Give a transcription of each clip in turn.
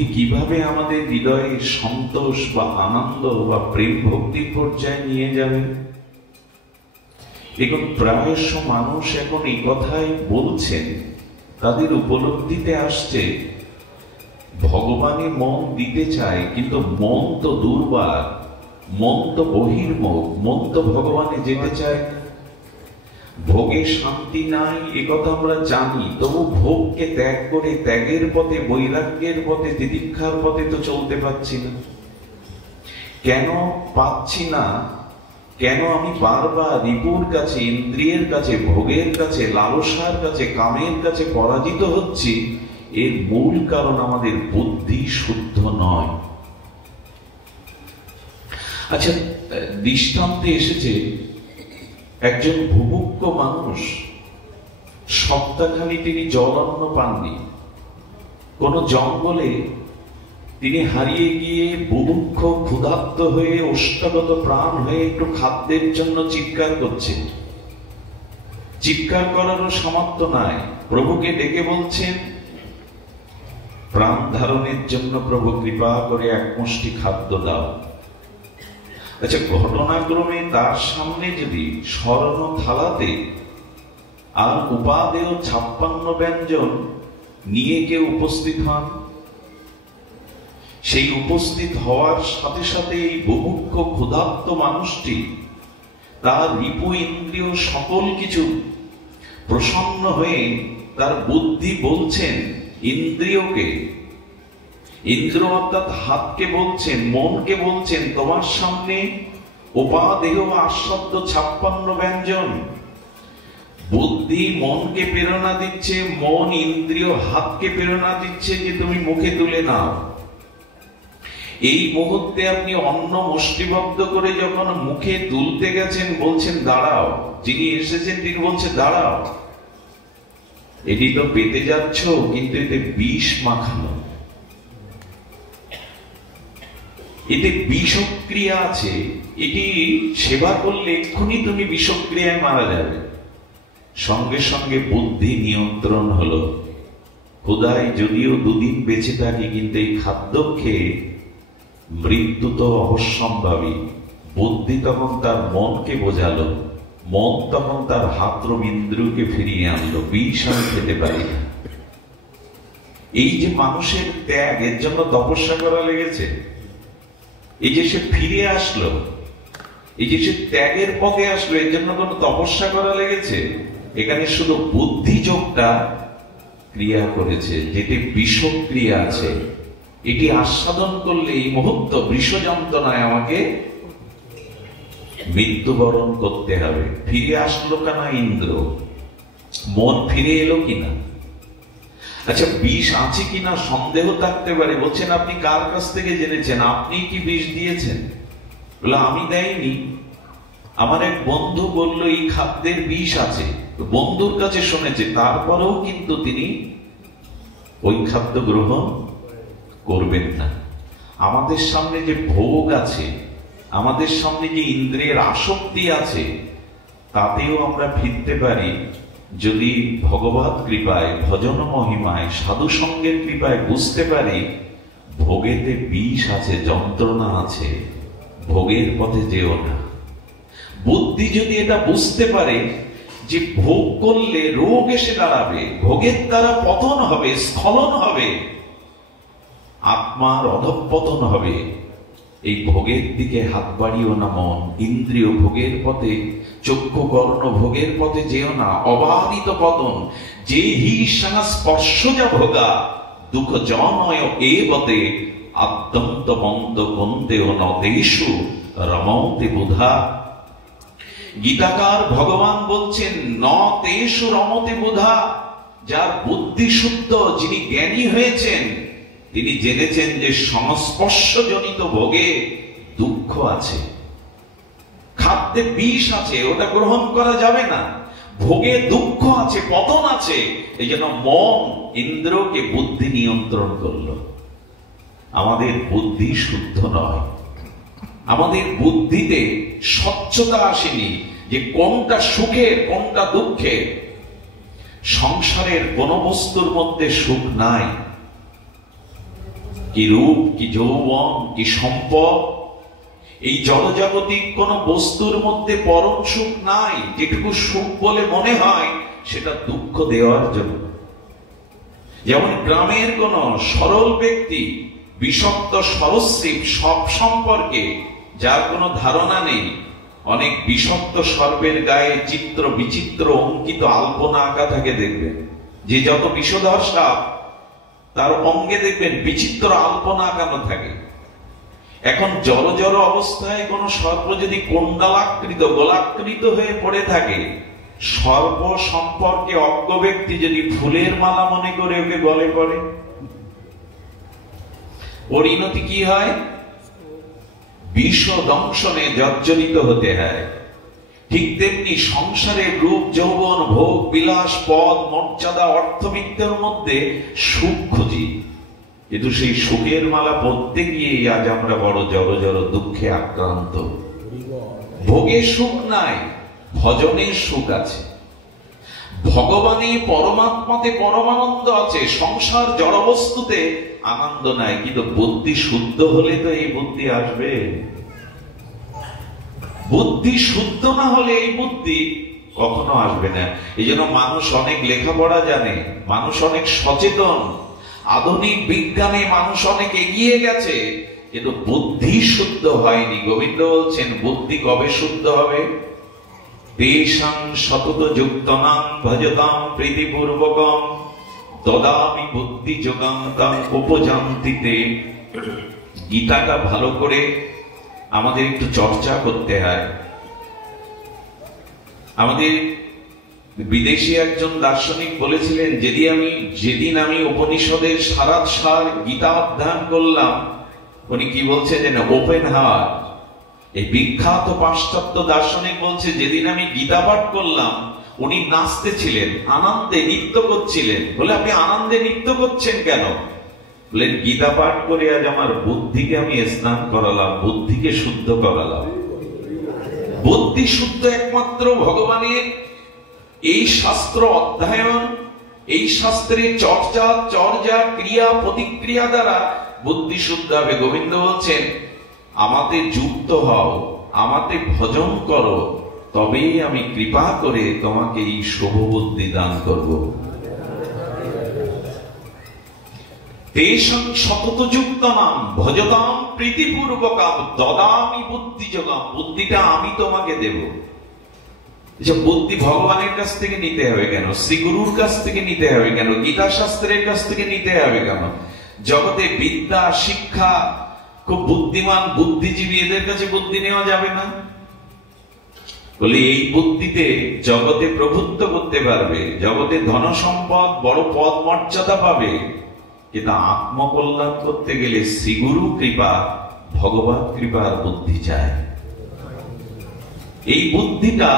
বুদ্ধি কিভাবে আমাদের হৃদয়ে সন্তোষ বা আনন্দ বা প্রেম ভক্তির পর্যায়ে নিয়ে যাবে। এখন প্রায়শ মানুষ এখন এই কথাই বলছেন, তাদের উপলব্ধিতে আসছে ভগবানে মন দিতে চায়, কিন্তু মন তো দুর্বার, মন তো বহির্মুখ, মন তো ভগবানে যেতে চায়। ভোগে শান্তি নাই একথা আমরা জানি, তবু ভোগকে ত্যাগ করে ত্যাগের পথে, বৈরাগ্যের পথে, তিতিক্ষার পথে তো চলতে পারছি না। কেন পাচ্ছি না? কেন আমি বারবার রিপুর কাছে, ইন্দ্রিয়ের কাছে, ভোগের কাছে, লালসার কাছে, কামের কাছে পরাজিত হচ্ছি? এর মূল কারণ আমাদের বুদ্ধি শুদ্ধ নয়। আচ্ছা, দৃষ্টান্তে এসেছে একজন বুভুক্ষ মানুষ, সপ্তাহখানি তিনি জলান্ন পাননি। কোন জঙ্গলে তিনি হারিয়ে গিয়ে বুভুক্ষ ক্ষুধার্ত হয়ে, ওষ্ঠাগত প্রাণ হয়ে একটু খাদ্যের জন্য চিৎকার করছেন। চিৎকার করারও সামর্থ্য নাই। প্রভুকে ডেকে বলছেন, প্রাণ ধারণের জন্য প্রভু কৃপা করে এক মুষ্টি খাদ্য দাও। আচ্ছা, ঘটনাক্রমে তার সামনে যদি স্বর্ণ থালাতে আর উপাদেয় 56 ব্যঞ্জন নিয়ে কেউ উপস্থিত হন, সেই উপস্থিত হওয়ার সাথে সাথে এই বুভুক্ষ ক্ষুধার্ত মানুষটি তার রিপু ইন্দ্রিয় সকল কিছু প্রসন্ন হয়ে তার বুদ্ধি বলছেন ইন্দ্রিয়কে, ইন্দ্র অর্থাৎ হাতকে বলছেন, মনকে বলছেন, তোমার সামনে উপাদেয় আস্বাদ্য 56 ব্যঞ্জন। বুদ্ধি মনকে প্রেরণা দিচ্ছে, মন ইন্দ্রিয় হাতকে প্রেরণা দিচ্ছে যে তুমি মুখে তুলে নাও। এই মুহূর্তে আপনি অন্ন মুষ্টিবদ্ধ করে যখন মুখে তুলতে গেছেন, বলছেন দাঁড়াও। যিনি এসেছেন তিনি বলছেন দাঁড়াও, এটি তো পেতে যাচ্ছ, কিন্তু এতে বিষ মাখানো, এতে বিষক্রিয়া আছে, এটি সেবা করলে এক্ষুনি তুমি বিষক্রিয়ায় মারা যাবে। সঙ্গে সঙ্গে বুদ্ধি নিয়ন্ত্রণ হলো। ক্ষুধায় যদিও দুদিন বেঁচে থাকি, কিন্তু এই খাদ্য খেয়ে মৃত্যু তো অবশ্যম্ভাবী। বুদ্ধি তখন তার মনকে বোঝালো, মন তখন তার হাতরবিন্দ্রকে ফিরিয়ে আনলো, বিষ আমি খেতে পারি না। এই যে মানুষের ত্যাগ, এর জন্য তপস্যা করা লেগেছে। এই যে সে ফিরে আসলো, এই যে সে ত্যাগের পথে আসলো, এর জন্য কোন তপস্যা করা লেগেছে? এখানে শুধু বুদ্ধি যোগটা ক্রিয়া করেছে, যেটি বিষক্রিয়া আছে। এটি আস্বাদন করলে এই মুহূর্ত বৃষ যন্ত্রণায় আমাকে মৃত্যুবরণ করতে হবে। ফিরে আসলো কেনা ইন্দ্র? মন ফিরে এলো কিনা? আচ্ছা, বিষ আছে কিনা সন্দেহ থাকতে পারে। বলছেন আপনি কার কাছ থেকে জেনেছেন? আপনি কি বিষ দিয়েছেন? বলে আমি দেয়নি, আমার এক বন্ধু বলল এই খাদ্যের বিষ আছে, বন্ধুর কাছে শুনেছে, তারপরেও কিন্তু তিনি ওই খাদ্য গ্রহণ করবেন না। আমাদের সামনে যে ভোগ আছে, আমাদের সামনে যে ইন্দ্রিয়ের আসক্তি আছে, তাতেও আমরা ফিরতে পারি যদি ভগবত কৃপায়, ভজন মহিমায়, সাধু সঙ্গের কৃপায় বুঝতে পারি ভোগেতে বিষ আছে, যন্ত্রণা আছে, ভোগের পথে যেও না। বুদ্ধি যদি এটা বুঝতে পারে যে ভোগ করলে রোগ এসে দাঁড়াবে, ভোগের দ্বারা পতন হবে, স্খলন হবে, আত্মার অধঃপতন হবে, এই ভোগের দিকে হাত বাড়িও না মন। ইন্দ্রিয় ভোগের পথে, চক্ষু কর্ণ ভোগের পথে যেও না, অবাধিত পতন। যে হি সংস্পর্শজা ভোগা দুঃখ জনয় এ বতে আদ্যন্ত মন্দ বন্দেও নদেশু রমতে বুধা। গীতাকার ভগবান বলছেন ন তেষু রমতে বুধা। যার বুদ্ধি শুদ্ধ, যিনি জ্ঞানী হয়েছেন, তিনি জেনেছেন যে সংস্পর্শজনিত ভোগে দুঃখ আছে, খাদ্যে বিষ আছে, ওটা গ্রহণ করা যাবে না। ভোগে দুঃখ আছে, পতন আছে। এই জন্য মন ইন্দ্রকে বুদ্ধি নিয়ন্ত্রণ করলো। আমাদের বুদ্ধি শুদ্ধ নয়, আমাদের বুদ্ধিতে স্বচ্ছতা আসেনি যে কোনটা সুখের কোনটা দুঃখের। সংসারের কোন বস্তুর মধ্যে সুখ নাই। কি রূপ, কি যৌবন, কি সম্পদ। এই জড়জাগতিক কোন বস্তুর মধ্যে পরম সুখ নাই। যেটুকু সুখ বলে মনে হয় সেটা দুঃখ দেওয়ার জন্য। যেমন গ্রামের কোন সরল ব্যক্তি বিষাক্ত সরস্বী সব সম্পর্কে যার কোনো ধারণা নেই, অনেক বিষাক্ত সর্পের গায়ে চিত্র বিচিত্র অঙ্কিত আলপনা আঁকা থাকে দেখবেন। যে যত বিষধর সাপ তার অঙ্গে দেখবেন বিচিত্র আলপনা আঁকানো থাকে। এখন জড় জড় অবস্থায় কোন সর্প যদি কুণ্ডলাকৃত গোলাকৃত হয়ে পড়ে থাকে, সর্প সম্পর্কে অজ্ঞ ব্যক্তি যদি ফুলের মালা মনে করে ওকে গলে পড়ে, পরিণতি কি হয়? বিষ দংশনে জর্জরিত হতে হয়। ঠিক তেমনি সংসারের রূপ যৌবন ভোগ বিলাস পদ মর্যাদা অর্থবিত্তের মধ্যে সুখ খুঁজি, কিন্তু সেই সুখের মালা পড়তে গিয়ে আজ আমরা বড় জড় জড় দুঃখে আক্রান্ত। ভোগে সুখ নাই, ভজনের সুখ আছে। ভগবানে পরমাত্মাতে পরমানন্দ আছে। সংসার জড়বস্তুতে আনন্দ নাই, কিন্তু বুদ্ধি শুদ্ধ হলে তো এই বুদ্ধি আসবে। বুদ্ধি শুদ্ধ না হলে এই বুদ্ধি কখনো আসবে না। এই জন্য মানুষ অনেক লেখাপড়া জানে, মানুষ অনেক সচেতন, আধুনিক বিজ্ঞানে মানুষ অনেক এগিয়ে গেছে, কিন্তু বুদ্ধি শুদ্ধ হয়নি। গোবিন্দ বলছেন বুদ্ধি কবে শুদ্ধ হবে? তেষাং সতত যুক্তনাং ভজতাম প্রীতিপূর্বকম দদামি বুদ্ধি যোগাং তাং উপজান্তি তে। গীতাটা ভালো করে আমাদের একটু চর্চা করতে হয়। আমাদের বিদেশি একজন দার্শনিক বলেছিলেন, যেদিন আমি উপনিষদের সার গীতা অধ্যয়ন করলাম, উনি কি বলছে যেন ওপেন হার্ট। এই বিখ্যাত পাশ্চাত্য দার্শনিক বলছে যেদিন আমি গীতা পাঠ করলাম উনি নাচতে ছিলেন, আনন্দে নৃত্য করছিলেন। বলে আপনি আনন্দে নৃত্য করছেন কেন? বলেন গীতা পাঠ করে আজ আমার বুদ্ধিকে আমি স্নান করালাম, বুদ্ধিকে শুদ্ধ করালাম। বুদ্ধি শুদ্ধ একমাত্র ভগবানের এই শাস্ত্র অধ্যয়ন, এই শাস্ত্রের চর্চা ক্রিয়া প্রতিক্রিয়া দ্বারা বুদ্ধি শুদ্ধ হবে। গোবিন্দ বলছেন আমাতে যুক্ত হও, আমাতে ভজন করো, তবেই আমি কৃপা করে তোমাকে এই শুভ বুদ্ধি দান করব। তেষাং সতত যুক্তনাম ভজতাম প্রীতিপূর্বকম দদামি বুদ্ধি যোগাম। বুদ্ধিটা আমি তোমাকে দেব। বুদ্ধি ভগবানের কাছ থেকে নিতে হবে কেন? শ্রীগুরুর কাছ থেকে নিতে হবে কেন? গীতা শাস্ত্রের কাছ থেকে নিতে হবে কেন? জগতে বিদ্যা শিক্ষা খুব বুদ্ধিমান বুদ্ধিজীবী এদের কাছে বুদ্ধি নেওয়া যাবে না? বলে এই বুদ্ধিতে জগতে প্রভুত্ব করতে পারবে, জগতে ধন সম্পদ বড় পদ মর্যাদা পাবে, কিন্তু আত্মকল্যাণ করতে গেলে শ্রীগুরু কৃপা ভগবত কৃপার বুদ্ধি চায়। এই বুদ্ধিটা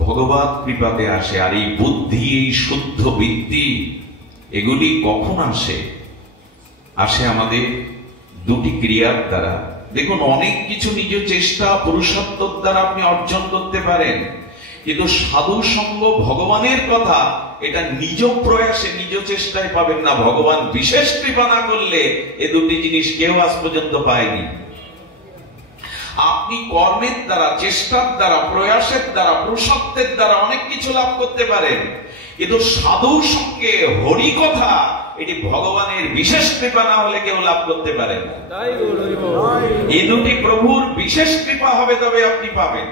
ভগবত কৃপাতে আসে। আর এই বুদ্ধি, এই শুদ্ধ বৃত্তি, এগুলি কখন আসে? আসে আমাদের দুটি ক্রিয়ার দ্বারা। দেখুন অনেক কিছু নিজ চেষ্টা পুরুষার্থের দ্বারা আপনি অর্জন করতে পারেন, কিন্তু সাধু সঙ্গ ভগবানের কথা এটা নিজ প্রয়াসে নিজ চেষ্টায় পাবেন না। ভগবান বিশেষ কৃপা না করলে এ দুটি জিনিস কেউ আজ পর্যন্ত পায়নি। আপনি কর্মের দ্বারা, চেষ্টার দ্বারা, প্রয়াসের দ্বারা, পুরুষার্থের দ্বারা অনেক কিছু লাভ করতে পারেন, কিন্তু সাধু সঙ্গে হরি কথা এটি ভগবানের বিশেষ কৃপা না হলে কেউ লাভ করতে পারেন না। এই দুটি প্রভুর বিশেষ কৃপা হবে তবে আপনি পাবেন।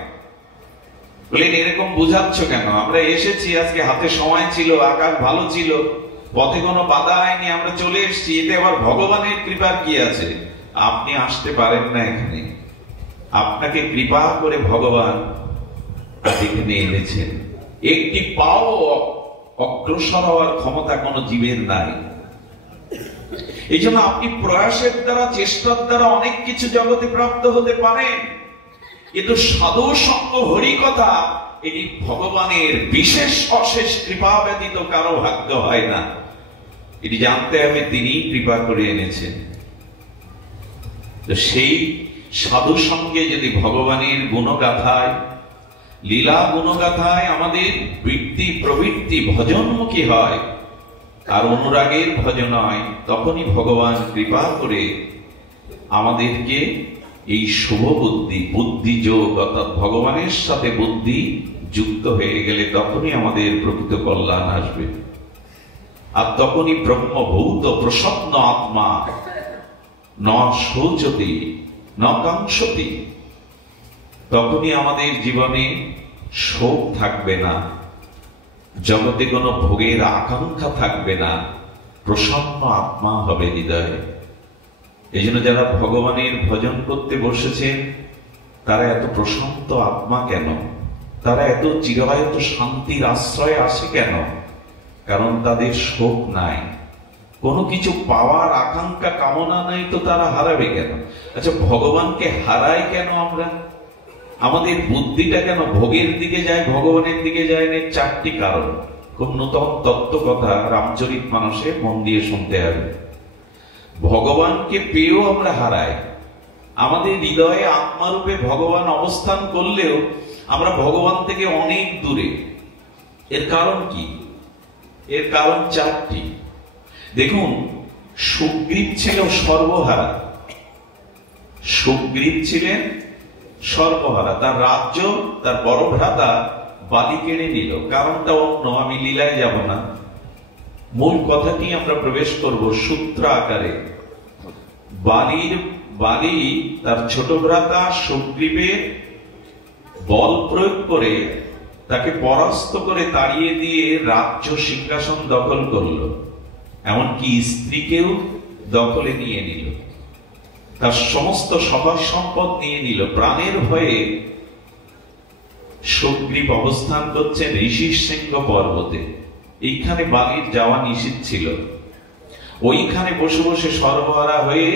বলেন এরকম বুঝাচ্ছ কেন? আমরা এসেছি, আজকে হাতে সময় ছিল, আকাশ ভালো ছিল, পথে কোনো বাধা হয়নি, আমরা চলে এসেছি, এতে আবার ভগবানের কৃপার কি আছে? আপনি আসতে পারেন না এখানে, আপনাকে কৃপা করে ভগবান এখানে এনেছেন। একটি পাও অগ্রসর হওয়ার ক্ষমতা কোন জীবের নাই। এই জন্য আপনি প্রয়াসের দ্বারা, চেষ্টার দ্বারা অনেক কিছু জগতে প্রাপ্ত হতে পারেন, কিন্তু সাধু সঙ্গ হরি কথা এটি ভগবানের বিশেষ অশেষ কৃপা ব্যতীত কারো ভাগ্য হয় না। এটি জানতে হবে তিনি কৃপা করে এনেছেন। সেই সাধু সঙ্গে যদি ভগবানের গুণগাথায়, লীলা গুণগাথায় আমাদের বৃত্তি প্রবৃত্তি ভজনমুখী হয়, আর অনুরাগের ভজন হয়, তখনই ভগবান কৃপা করে আমাদেরকে এই শুভ বুদ্ধি, বুদ্ধি যোগ অর্থাৎ ভগবানের সাথে বুদ্ধি যুক্ত হয়ে গেলে তখনই আমাদের প্রকৃত কল্যাণ আসবে। আর তখনই ব্রহ্মভূত প্রসন্ন আত্মা ন শোচতি ন কাঙ্ক্ষতি, তখনই আমাদের জীবনে শোক থাকবে না, জগতে কোনো ভোগের আকাঙ্ক্ষা থাকবে না, প্রসন্ন আত্মা হবে হৃদয়ে। এই জন্য যারা ভগবানের ভজন করতে বসেছেন তারা এত প্রশান্ত আত্মা কেন, তারা এত চিরায়ত শান্তির আশ্রয়ে আসে কেন? কারণ তাদের শোক নাই, কোনো কিছু পাওয়ার আকাঙ্ক্ষা কামনা নাই, তো তারা হারাবে কেন? আচ্ছা, ভগবানকে হারাই কেন আমরা? আমাদের বুদ্ধিটা কেন ভোগের দিকে যায়, ভগবানের দিকে যায় না? চারটি কারণ। খুব নূতন তত্ত্ব কথা, রামচরিতমানসে মন দিয়ে শুনতে হবে। ভগবানকে পেয়েও আমরা হারাই। আমাদের হৃদয়ে আত্মারূপে ভগবান অবস্থান করলেও আমরা ভগবান থেকে অনেক দূরে। এর কারণ কি? এর কারণ চারটি। দেখুন, সুগ্রীব ছিল সর্বহারা। সুগ্রীব ছিলেন সর্বহারা। তার রাজ্য তার বড় ভ্রাতা বালি কেড়ে নিল। কারণটা অন্য, আমি লীলায় যাব না, মূল কথাটি আমরা প্রবেশ করব সূত্র আকারে। বালি তার ছোট ভ্রাতা সুগ্রীবের বল প্রয়োগ করে তাকে পরাস্ত করে তাড়িয়ে দিয়ে রাজ্য সিংহাসন দখল করল, এমনকি স্ত্রীকেও দখলে নিয়ে নিল, তার সমস্ত সভা সম্পদ নিয়ে নিল। প্রাণের ভয়ে সুগ্রীব অবস্থান করছেন ঋষিশৃঙ্গ পর্বতে। এইখানে বালির যাওয়া নিষিদ্ধ ছিল। ওইখানে বসে বসে সর্বহারা হয়ে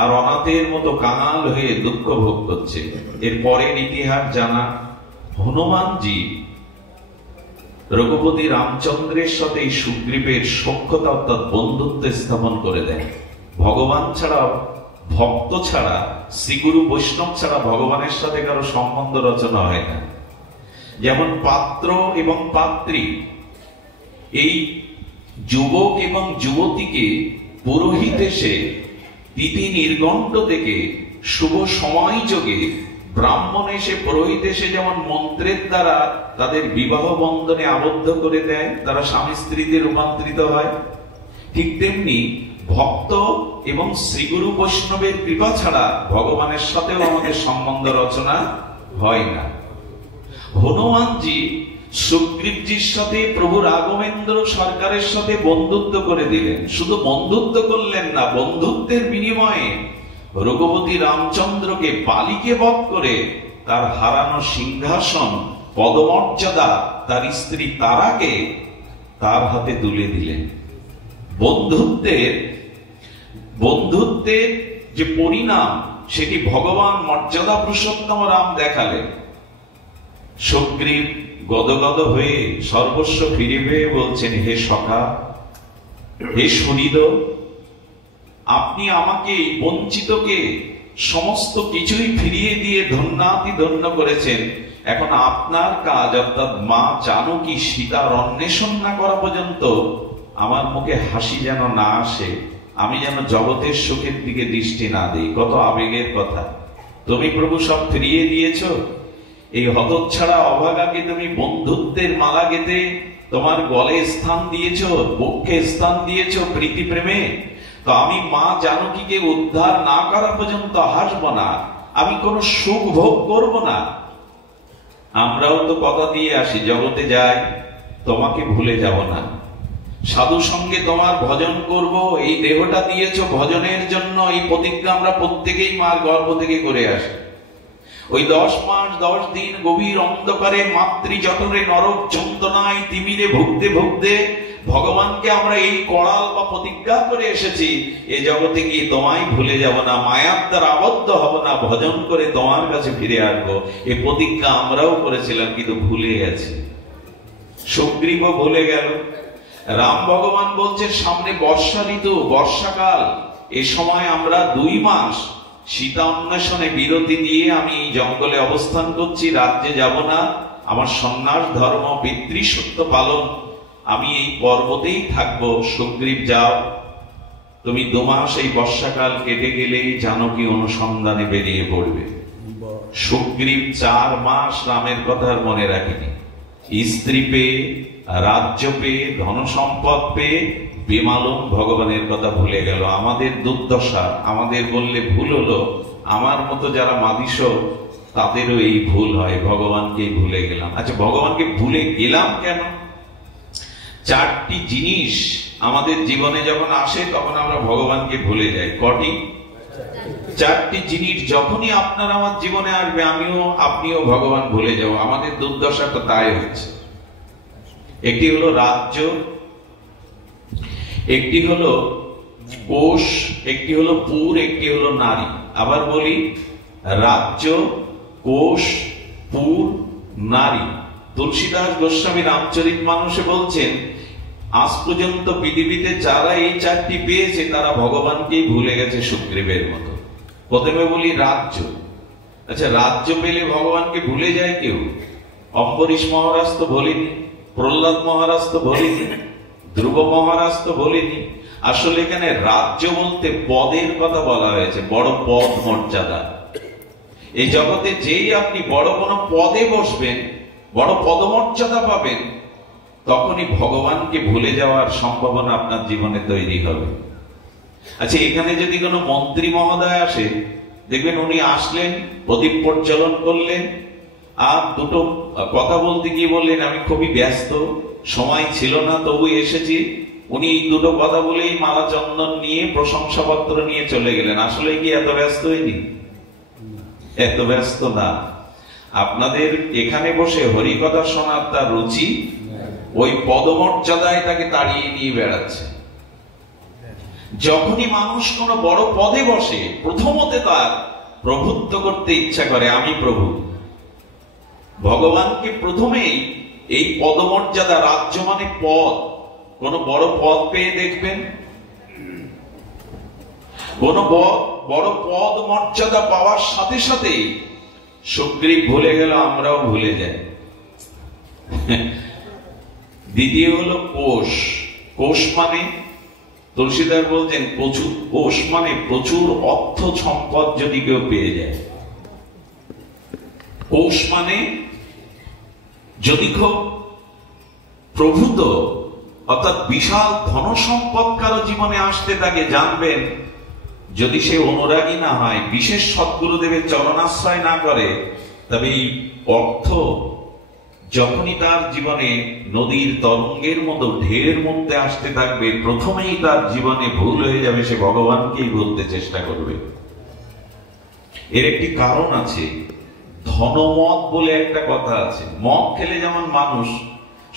আর অনাথের মতো কাঙাল হয়ে দুঃখ ভোগ করছে। এর পরের ইতিহাস জানা। হনুমানজি রঘুপতি রামচন্দ্রের সাথে এই সুগ্রীবের সখ্যতা অর্থাৎ বন্ধুত্ব স্থাপন করে দেন। ভগবান ছাড়া, ভক্ত ছাড়া, শ্রীগুরু বৈষ্ণব ছাড়া ভগবানের সাথে কারো সম্বন্ধ রচনা হয় না। যেমন পাত্র এবং পাত্রী, এই যুবক এবং যুবতীকে পুরোহিত এসে তিথি নির্ঘণ্ট থেকে শুভ সময় যোগে ব্রাহ্মণ এসে পুরোহিত এসে যেমন মন্ত্রের দ্বারা তাদের বিবাহ বন্ধনে আবদ্ধ করে দেয়, তারা স্বামী স্ত্রীতে রূপান্তরিত হয়, ঠিক তেমনি ভক্ত এবং শ্রীগুরু বৈষ্ণবের কৃপা ছাড়া ভগবানের সাথেও আমাদের সম্বন্ধ রচনা হয় না। হনুমানজি সুগ্রীবজির সাথে প্রভু রাঘবেন্দ্র সরকারের সাথে বন্ধুত্ব করে দিলেন। শুধু বন্ধুত্ব করলেন না, বন্ধুত্বের বিনিময়ে রঘুপতি রামচন্দ্রকে বালিকে বধ করে তার হারানো সিংহাসন, পদমর্যাদা, তার স্ত্রী তারাকে তার হাতে তুলে দিলেন। বন্ধুত্বের যে পরিণাম সেটি ভগবান মর্যাদা পুরুষোত্তম রাম দেখালেন। সুগ্রীব গদগদ হয়ে সর্বস্ব ফিরে পেয়ে বলছেন, হে সখা, হে সুহৃদ, আপনি আমাকে বঞ্চিতকে সমস্ত কিছুই ফিরিয়ে দিয়ে ধন্যাতি ধন্য করেছেন। এখন আপনার কাজ অর্থাৎ মা জানকী সীতার অন্বেষণ না করা পর্যন্ত আমার মুখে হাসি যেন না আসে, আমি যেন জগতের সুখের দিকে দৃষ্টি না দিই। কত আবেগের কথা। তুমি প্রভু সব ফিরিয়ে দিয়েছ। এই হতচ্ছাড়া অভাগাকে তুমি বন্ধুত্বের মালা গেঁথে তোমার গলে স্থান দিয়েছ, বক্ষে স্থান দিয়েছ প্রীতি প্রেমে। তো আমি মা জানকীকে উদ্ধার না করা পর্যন্ত হাসব না, আমি কোন সুখ ভোগ করব না। আমরাও তো কথা দিয়ে আসি, জগতে যাই, তোমাকে ভুলে যাব না, সাধু সঙ্গে তোমার ভজন করব, এই দেহটা দিয়েছ ভজনের জন্য, এই প্রতিজ্ঞা আমরা প্রত্যেকেই মার গর্ভ থেকে করে আসি। ওই 10 মাস 10 দিন গভীর অন্ধকারে মাতৃ জঠরে নরক যন্ত্রণায় তিমিরে ভুগতে ভুগতে ভগবানকে আমরা এই করাল বা প্রতিজ্ঞা করে এসেছি, এ জগতে গিয়ে তোমায় ভুলে যাব না, মায়ার দ্বারা আবদ্ধ হব না, ভজন করে তোমার কাছে ফিরে আসবো। এই প্রতিজ্ঞা আমরাও করেছিলাম, কিন্তু ভুলে গেছি। সুগ্রীব ভুলে গেল। রাম ভগবান বলছে সামনে বর্ষা ঋতু, বর্ষাকাল, এ সময় আমরা 2 মাস সীতা অন্বেষণে বিরতি দিয়ে আমি জঙ্গলে অবস্থান করছি, রাজ্যে যাব না, আমার সন্ন্যাস ধর্ম, পিতৃসত্য পালন আমি এই পর্বতেই থাকবো। সুগ্রীব যাও, তুমি 2 মাস এই বর্ষাকাল কেটে গেলেই জানকী অনুসন্ধানে বেরিয়ে পড়বে। সুগ্রীব 4 মাস রামের কথা আর মনে রাখেনি। স্ত্রী পেয়ে, রাজ্য পেয়ে, ধন সম্পদ পেয়ে বেমালুম ভগবানের কথা ভুলে গেল। আমাদের দুর্দশা, আমাদের বললে ভুল হলো, আমার মতো যারা মাদিস তাদেরও এই ভুল হয়, ভগবানকে ভুলে গেলাম। আচ্ছা, ভগবানকে ভুলে গেলাম কেন? 4টি জিনিস আমাদের জীবনে যখন আসে তখন আমরা ভগবানকে ভুলে যাই। কটি? 4টি জিনিস যখনই আপনার আমার জীবনে আসবে, আপনিও ভগবান ভুলে যাও। আমাদের দুর্দশা তো তাই হচ্ছে। একটি হলো রাজ্য, একটি হলো কোষ, একটি হলো পুর, একটি হলো নারী। আবার বলি, রাজ্য, কোষ, পুর, নারী। তুলসীদাস গোস্বামী রামচরিতমানসে বলছেন, আজ পর্যন্ত পৃথিবীতে যারা এই 4টি পেয়েছে তারা ভগবানকেই ভুলে গেছে সুগ্রীবের মতো। প্রথমে বলি রাজ্য। আচ্ছা, রাজ্য পেলে ভগবানকে ভুলে যায় কেউ? অম্বরীশ মহারাজ তো ভোলেনি, প্রহ্লাদ মহারাজ তো ভোলেনি, ধ্রুব মহারাজ তো ভোলেনি। আসলে এখানে রাজ্য বলতে পদের কথা বলা হয়েছে, বড় পদ মর্যাদা। এই জগতে যেই আপনি বড় কোনো পদে বসবেন, বড় পদমর্যাদা পাবেন, তখনই ভগবানকে ভুলে যাওয়ার সম্ভাবনা আপনার জীবনে তৈরি হবে। আচ্ছা, এখানে যদি কোনো মন্ত্রী মহোদয় আসে, দেখবেন উনি আসলেন, প্রদীপ প্রজ্বলন করলেন, আর 2টো কথা বলতে গিয়ে বললেন, আমি খুবই ব্যস্ত, সময় ছিল না, তবু এসেছি। উনি এই 2টো কথা বলেই মালা চন্দন নিয়ে, প্রশংসাপত্র নিয়ে চলে গেলেন। আসলে কি এত ব্যস্ত হয়নি? এত ব্যস্ত না। আপনাদের এখানে বসে হরিকথা শোনার তার রুচি, ওই পদমর্যাদায় তাকে তাড়িয়ে নিয়ে বেড়াচ্ছে। যখনই মানুষ কোনো বড় পদে বসে, প্রথমতে তার প্রভুত্ব করতে ইচ্ছা করে, আমি প্রভু। ভগবানকে প্রথমেই এই পদমর্যাদা, রাজ্য মানে পদ, কোন বড় পদ পেয়ে দেখবেন, কোন বড় পদ মর্যাদা পাওয়ার সাথে সাথে সুগ্রীব ভুলে গেল, আমরাও ভুলে যাই। দ্বিতীয় হলো কোষ। কোষ মানে, তুলসীদাস বলছেন, প্রচুর। কোষ মানে প্রচুর অর্থ সম্পদ যদি কেউ পেয়ে যায়। কোষ মানে যদি খুব প্রভূত অর্থাৎ বিশাল ধন সম্পদ কারো জীবনে আসতে থাকে, জানবেন যদি সে অনুরাগী না হয়, বিশেষ সদ্গুরুদেবের চরণাশ্রয় না করে, তবে এই অর্থ যখনই তার জীবনে নদীর তরঙ্গের মতো ঢেউয়ের মধ্যে আসতে থাকবে, প্রথমেই তার জীবনে ভুল হয়ে যাবে, সে ভগবানকেই ভুলতে চেষ্টা করবে। এর একটি কারণ আছে, ধনমদ বলে একটা কথা আছে। মদ খেলে যেমন মানুষ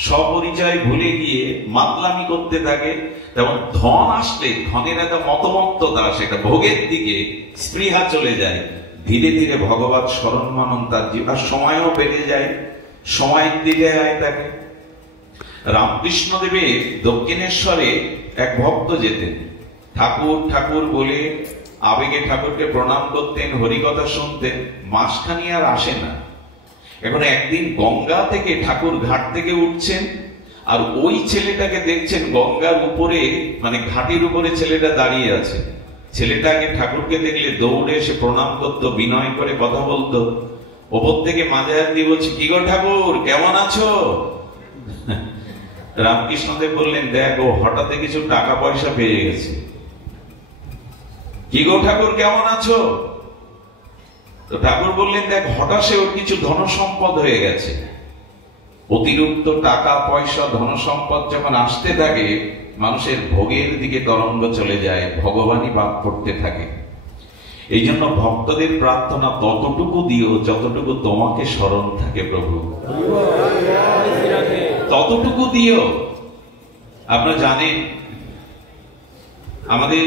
স্বপরিচয় ভুলে গিয়ে মাতলামি করতে থাকে, তেমন ধন আসলে ধনের একটা মতমত্ততা, সেটা ভোগের দিকে স্পৃহা চলে যায়। ধীরে ধীরে ভগবত স্মরণ মানন তার জীবন, সময়ও বেড়ে যায়, সময়ের দিকে আয় থাকে। রামকৃষ্ণ দেবের দক্ষিণেশ্বরে এক ভক্ত যেতেন, ঠাকুর ঠাকুর বলে আবেগে ঠাকুরকে প্রণাম করতেন, হরিকথা শুনতেন, মাসখানি আর আসে না। এখন একদিন গঙ্গা থেকে ঠাকুর ঘাট থেকে উঠছেন, আর ওই ছেলেটাকে দেখছেন গঙ্গার উপরে, মানে ঘাটের উপরে ছেলেটা দাঁড়িয়ে আছে। ছেলেটা আগে ঠাকুরকে দেখলে দৌড়ে এসে প্রণাম করতো, বিনয় করে কথা বলতো। ওপর থেকে মাঝে হাত দিয়ে বলছে, কি গো ঠাকুর, কেমন আছো? রামকৃষ্ণদেব বললেন, দেখ, ও হঠাৎ কিছু টাকা পয়সা পেয়ে গেছে। কি গো ঠাকুর, কেমন আছো? তো ঠাকুর বললেন, দেখ, হঠাৎ ওর কিছু ধন সম্পদ হয়ে গেছে। অতিরিক্ত টাকা পয়সা ধন সম্পদ যখন আসতে থাকে, মানুষের ভোগের দিকে তরঙ্গ চলে যায়, ভগবানই বাদ করতে থাকে। এই জন্য ভক্তদের প্রার্থনা, ততটুকু দিও যতটুকু তোমাকে স্মরণ থাকে প্রভু, ততটুকু দিও। আপনারা জানেন, আমাদের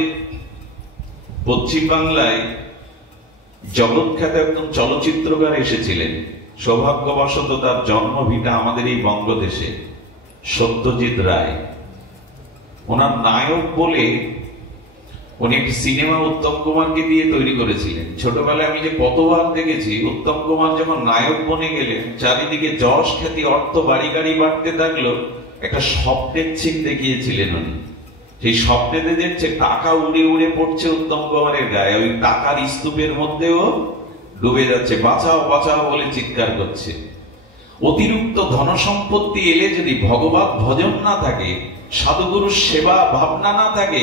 পশ্চিম বাংলায় জগৎখ্যাত একজন চলচ্চিত্রকার এসেছিলেন। সৌভাগ্যবশত তার জন্মভিটা আমাদের এই বঙ্গদেশে, সত্যজিৎ রায়। ওনার নায়ক বলে উনি একটি সিনেমা উত্তম কুমারকে দিয়ে তৈরি করেছিলেন। ছোটবেলায় আমি যে কতবার দেখেছি, উত্তম কুমার যখন নায়ক বনে গেলেন, চারিদিকে যশ খ্যাতি অর্থ বাড়ি গাড়ি বাড়তে থাকলো, একটা স্বপ্নের ছিন দেখিয়েছিলেন উনি। সেই স্বপ্নেতে দেখছে টাকা উড়ে উড়ে পড়ছে উত্তম কুমারের গায়ে, ওই টাকার স্তূপের মধ্যেও ডুবে যাচ্ছে, বাঁচাও বাঁচাও বলে চিৎকার করছে। অতিরিক্ত ধন সম্পত্তি এলে যদি ভগবত ভজন না থাকে, সাধুগুরুর সেবা ভাবনা না থাকে,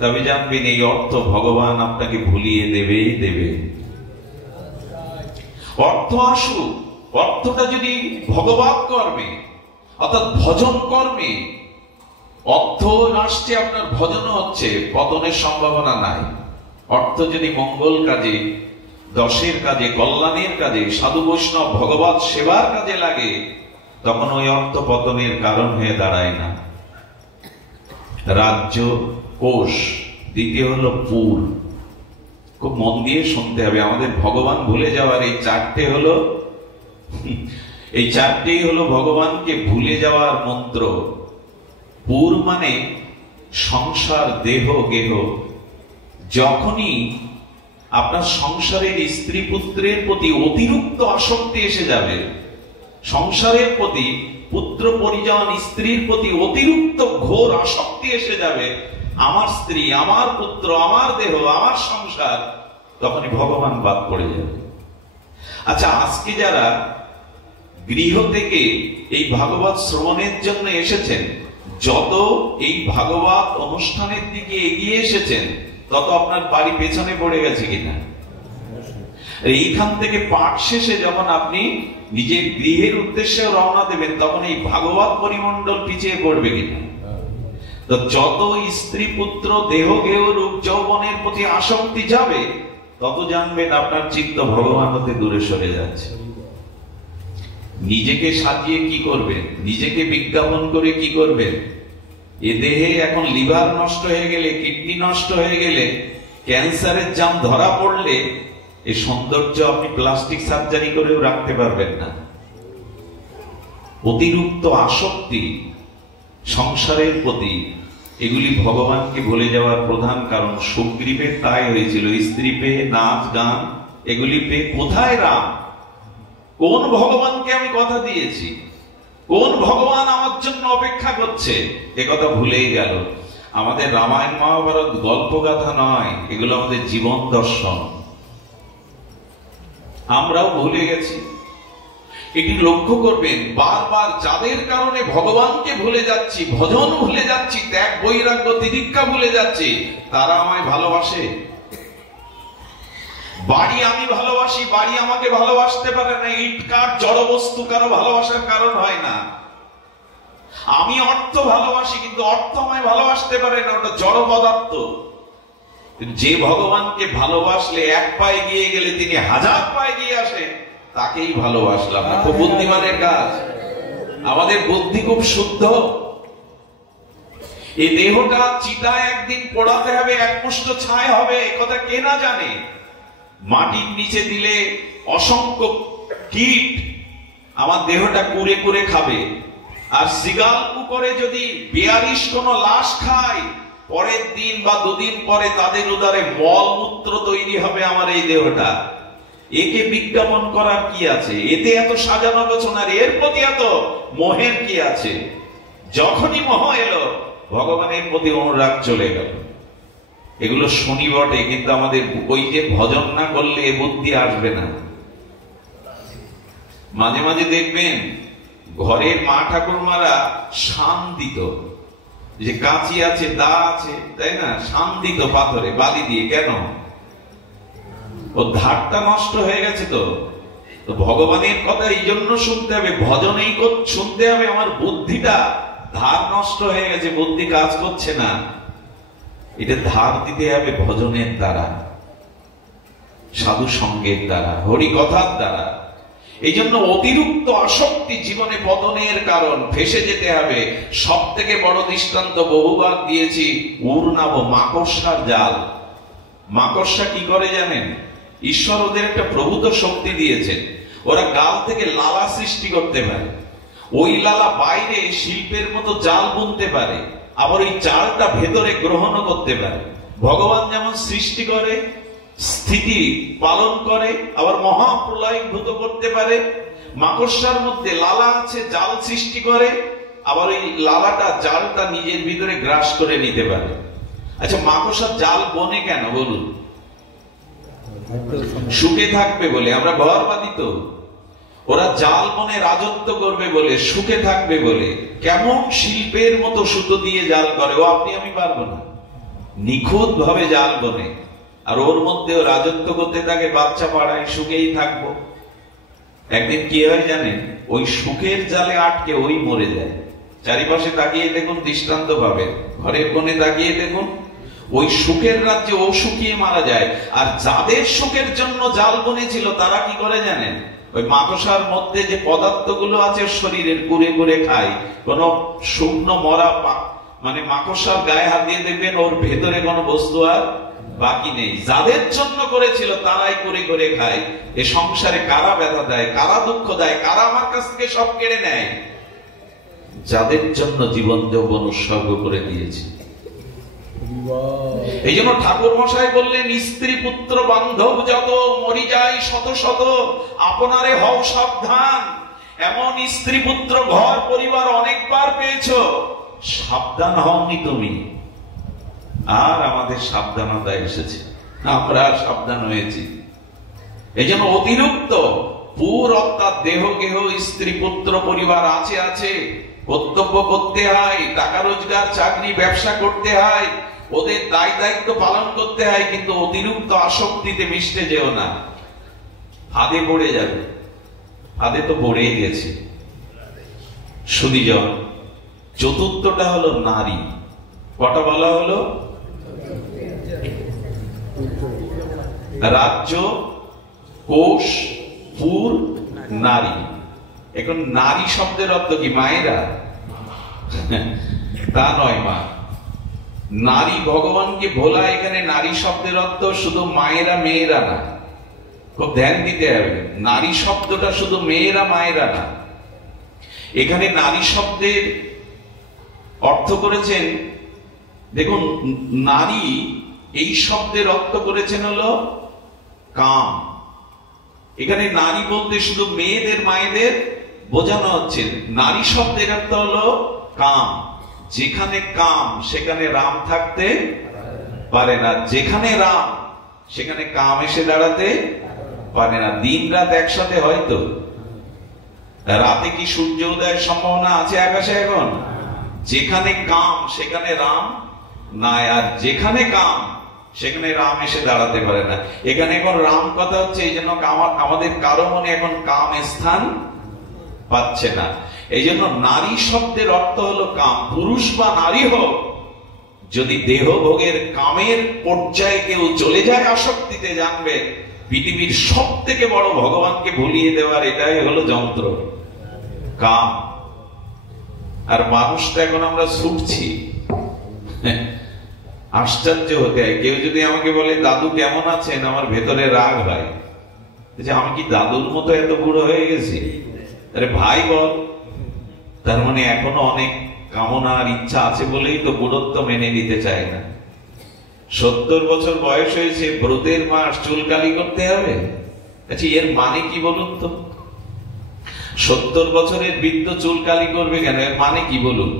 তবে জানবেন এই অর্থ ভগবান আপনাকে ভুলিয়ে দেবেই দেবে। অর্থ আসুক, অর্থটা যদি ভগবত কর্মে অর্থাৎ ভজন কর্মে, অর্থ আসছে আপনার ভজন হচ্ছে, পতনের সম্ভাবনা নাই। অর্থ যদি মঙ্গল কাজে, দশের কাজে, কল্যাণের কাজে, সাধু বৈষ্ণব ভগবত সেবার কাজে লাগে, তখন ওই অর্থ পতনের কারণ হয়ে দাঁড়ায় না। রাজ্য, কোষ, দ্বিতীয় হলো পুর। খুব মন দিয়ে শুনতে হবে, আমাদের ভগবান ভুলে যাওয়ার এই চারটে হলো, এই চারটেই হলো ভগবানকে ভুলে যাওয়ার মন্ত্র। পুর মানে সংসার, দেহ, গেহ। যখনই আপনার সংসারের স্ত্রী পুত্রের প্রতি অতিরিক্ত আসক্তি এসে যাবে, সংসারের প্রতি, পুত্র পরিজন, স্ত্রীর প্রতি অতিরিক্ত ঘোর আসক্তি এসে যাবে, আমার স্ত্রী, আমার পুত্র, আমার দেহ, আমার সংসার, তখনই ভগবান বাদ পড়ে যাবে। আচ্ছা, আজকে যারা গৃহ থেকে এই ভাগবত শ্রবণের জন্য এসেছেন, যত এই ভাগবত অনুষ্ঠানের দিকে এগিয়ে এসেছেন, তত আপনার বাড়ি পেছনে পড়ে গেছে কিনা? এইখান থেকে পাঠ শেষে যখন আপনি নিজের গৃহের উদ্দেশ্যে রওনা দেবেন, তখন এই ভাগবত পরিমণ্ডল পিছিয়ে পড়বে কিনা? তো যত স্ত্রী পুত্র দেহ গেহ রূপ যৌবনের প্রতি আসক্তি যাবে, তত জানবেন আপনার চিত্ত ভগবান হতে দূরে সরে যাচ্ছে। নিজেকে সাজিয়ে কি করবেন? নিজেকে বিজ্ঞাপন করে কি করবেন? এ দেহে এখন লিভার নষ্ট হয়ে গেলে, কিডনি নষ্ট হয়ে গেলে, ক্যান্সারের জাম ধরা পড়লে, এই সৌন্দর্য আপনি প্লাস্টিক সার্জারি করেও রাখতে পারবেন না। অতিরিক্ত আসক্তি সংসারের প্রতি, এগুলি ভগবানকে ভুলে যাওয়ার প্রধান কারণ। সুগ্রীবের তাই হয়েছিল, স্ত্রী পেয়ে, নাচ গান, এগুলি পেয়ে কোথায় রাম? কোন ভগবানকে আমি কথা দিয়েছি? কোন ভগবান আমার জন্য অপেক্ষা করছে? এ কথা ভুলেই গেল। আমাদের রামায়ণ মহাভারত গল্প গাথা নয়, এগুলো আমাদের জীবন দর্শন। আমরাও ভুলে গেছি। এটি লক্ষ্য করবেন, বারবার যাদের কারণে ভগবানকে ভুলে যাচ্ছি, ভজন ভুলে যাচ্ছি, ত্যাগ বৈরাগ্য তিতিক্ষা ভুলে যাচ্ছি, তারা আমায় ভালোবাসে। বাড়ি আমি ভালোবাসি, বাড়ি আমাকে ভালোবাসতে পারে না। ইট কাঠ জড় বস্তু কারো ভালোবাসার কারণ হয় না। আমি অর্থ ভালোবাসি, কিন্তু অর্থ আমায় ভালোবাসতে পারে না, ওটা জড় পদার্থ। যে ভগবানকে ভালোবাসলে এক পায়ে গিয়ে গেলে তিনি হাজার পায়ে গিয়ে আসেন, তাকেই ভালোবাসলাম না। খুব বুদ্ধিমানের কাজ। আমাদের বুদ্ধি খুব শুদ্ধ। এই দেহটা চিতায় একদিন পোড়াতে হবে, একমুষ্ট ছাই হবে, কথা কে না জানে? মাটির নিচে দিলে অসংখ্য কীট আমার দেহটা কুড়ে কুড়ে খাবে। আর সিগাল পুকুরে যদি 42 কোন লাশ খায়, পরের দিন বা দুদিন পরে তাদের উদারে মলমূত্র তৈরি হবে আমার এই দেহটা। একে বিজ্ঞাপন করার কি আছে? এতে এত সাজানো গোছানোর, এর প্রতি এত মোহের কি আছে? যখনই মোহ এলো, ভগবানের প্রতি অনুরাগ চলে গেল। এগুলো শুনি বটে, কিন্তু আমাদের ওই যে ভজন না করলে এ বুদ্ধি আসবে না। মাঝে মাঝে দেখবেন ঘরের মা ঠাকুরমারা শান দিত, যে কাঁচি আছে, দা আছে, তাই না? শান দিত পাথরে, বালি দিয়ে। কেন? ও ধারটা নষ্ট হয়ে গেছে। তো ভগবানের কথা এই জন্য শুনতে হবে, ভজনেই শুনতে হবে। আমার বুদ্ধিটা ধার নষ্ট হয়ে গেছে, বুদ্ধি কাজ করছে না, এটা ধার দিতে হবে ভজনের দ্বারা, সাধু সঙ্গের দ্বারা, হরি কথার দ্বারা। এই জন্য অতিরিক্ত আসক্তি জীবনে পতনের কারণ। ফেসে যেতে হবে। সব থেকে বড় দৃষ্টান্ত বহুবার দিয়েছি, উড়নাব, মাকড়সার জাল। মাকড়সা কি করে জানেন? ঈশ্বর ওদের একটা প্রভূত শক্তি দিয়েছেন। ওরা গাল থেকে লালা সৃষ্টি করতে পারে। ওই লালা বাইরে শিল্পের মতো জাল বুনতে পারে, আবার ওই জালটা ভেতরে গ্রহণ করতে পারে। ভগবান যেমন সৃষ্টি করে, স্থিতি পালন করে, আবার মহাপ্রলয় ভূত করতে পারে। মাকড়সার মধ্যে লালা আছে, জাল সৃষ্টি করে, আবার ওই লালাটা জালটা নিজের ভিতরে গ্রাস করে নিতে পারে। আচ্ছা, মাকড়সার জাল বনে কেন বলুন? সুখে থাকবে বলে। আমরা ঘর বাঁধি তো, ওরা জাল বনে রাজত্ব করবে বলে, সুখে থাকবে বলে। কেমন শিল্পের মতো সুতো দিয়ে জাল করে, ও আপনি আমি পারবো না। নিখুঁত ভাবে জাল বনে, আর ওর মধ্যেও রাজত্ব করতে থাকে, বাচ্চা পাড়ায়, সুখেই থাকবো। একদিন কি হয় জানেন? ওই সুখের জালে আটকে ওই মরে যায়। চারিপাশে তাকিয়ে দেখুন, দৃষ্টান্ত পাবেন। ঘরের কোণে তাকিয়ে দেখুন, ওই সুখের রাজ্যে ও শুকিয়ে মারা যায়। আর যাদের সুখের জন্য জাল বনেছিল তারা কি করে জানেন? ওই মাকড়সার মধ্যে যে পদার্থগুলো আছে শরীরের, কুড়ে কুড়ে খায়। কোন শুকনো মরা মানে মাকড়সার গায়ে হাত দিয়ে দেখবেন ওর ভেতরে কোনো বস্তু আর বাকি নেই। যাদের জন্য করেছিল তারাই করে করে খায়। এ সংসারে কারা ব্যথা দেয়, কারা দুঃখ দেয়, কারা আমার কাছ থেকে সব কেড়ে নেয়? যাদের জন্য জীবন যৌবন উৎসর্গ করে দিয়েছে। এই জন্য ঠাকুর মশাই বললেন, স্ত্রী পুত্র বান্ধব যত, মরি যায় শত শত, আপনারে হও সাবধান। এমন স্ত্রী পুত্র ঘর পরিবার অনেকবার পেয়েছো, সাবধান হওনি তুমি। আর আমাদের সাবধানতা এসেছে, আমরা সাবধান হয়েছি। এই জন্য অতিরিক্ত পুর অর্থাৎ দেহ গেহ স্ত্রী পুত্র পরিবার আছে আছে, কর্তব্য করতে হয়, টাকা রোজগার চাকরি ব্যবসা করতে হয়, ওদের দায় দায়িত্ব পালন করতে হয়। কিন্তু অতিরিক্ত আসক্তিতে মিশতে যেও না, ফাঁদে পড়ে যাবে। ফাঁদে তো পড়েই গেছে। সুধীজন, চতুর্থটা হলো নারী। কটা বলা হলো? রাজ্য, কোষ, পুর, নারী। এখন নারী শব্দের অর্থ কি মায়েরা? তা নয় মা। নারী ভগবানকে ভোলা। এখানে নারী শব্দের অর্থ শুধু মায়েরা মেয়েরা না, খুব ধ্যান দিতে হবে। নারী শব্দটা শুধু মেয়েরা মায়েরা না। এখানে নারী শব্দের অর্থ করেছেন, দেখুন, নারী এই শব্দের অর্থ করেছেন হলো কাম। এখানে নারী বলতে শুধু মেয়েদের মায়েদের বোঝানো হচ্ছে। নারী শব্দের অর্থ হলো কাম। যেখানে কাম সেখানে রাম থাকতে পারে না, যেখানে রাম সেখানে কাম এসে দাঁড়াতে পারে না। দিন রাত একসাথে হয়তো, রাতে কি সূর্য উদয়ের সম্ভাবনা আছে আকাশে? এখন যেখানে কাম সেখানে রাম নাই, আর যেখানে কাম সেখানে রাম এসে দাঁড়াতে পারে না। এখানে এখন রাম কথা হচ্ছে, এই জন্য আমাদের কারো মনে এখন কাম স্থান পাচ্ছে না। এই জন্য নারী শব্দের অর্থ হলো কাম। পুরুষ বা নারী হোক, যদি দেহ ভোগের কামের পর্যায়ে কেউ চলে যায় আসক্তিতে, জানবে পৃথিবীর সব থেকে বড় ভগবানকে ভুলিয়ে দেওয়ার এটাই হলো যন্ত্র, কাম। আর মানুষটা এখন আমরা ছুটছি। আশ্চর্য হতে হয়। কেউ যদি আমাকে বলে দাদু কেমন আছেন, আমার ভেতরে রাগ হয় যে আমি কি দাদুর মতো এত বুড়ো হয়ে গেছি? আরে ভাই বল, তার মানে এখনো অনেক কামনা আর ইচ্ছা আছে বলেই তো বুড়ত্ব মেনে নিতে চায় না। 70 বছর বয়স হয়েছে, ব্রতের মাস, চুলকালি করতে হবে। আচ্ছা, এর মানে কি বলুন তো? 70 বছরের বৃদ্ধ চুলকালি করবে কেন? এর মানে কি বলুন?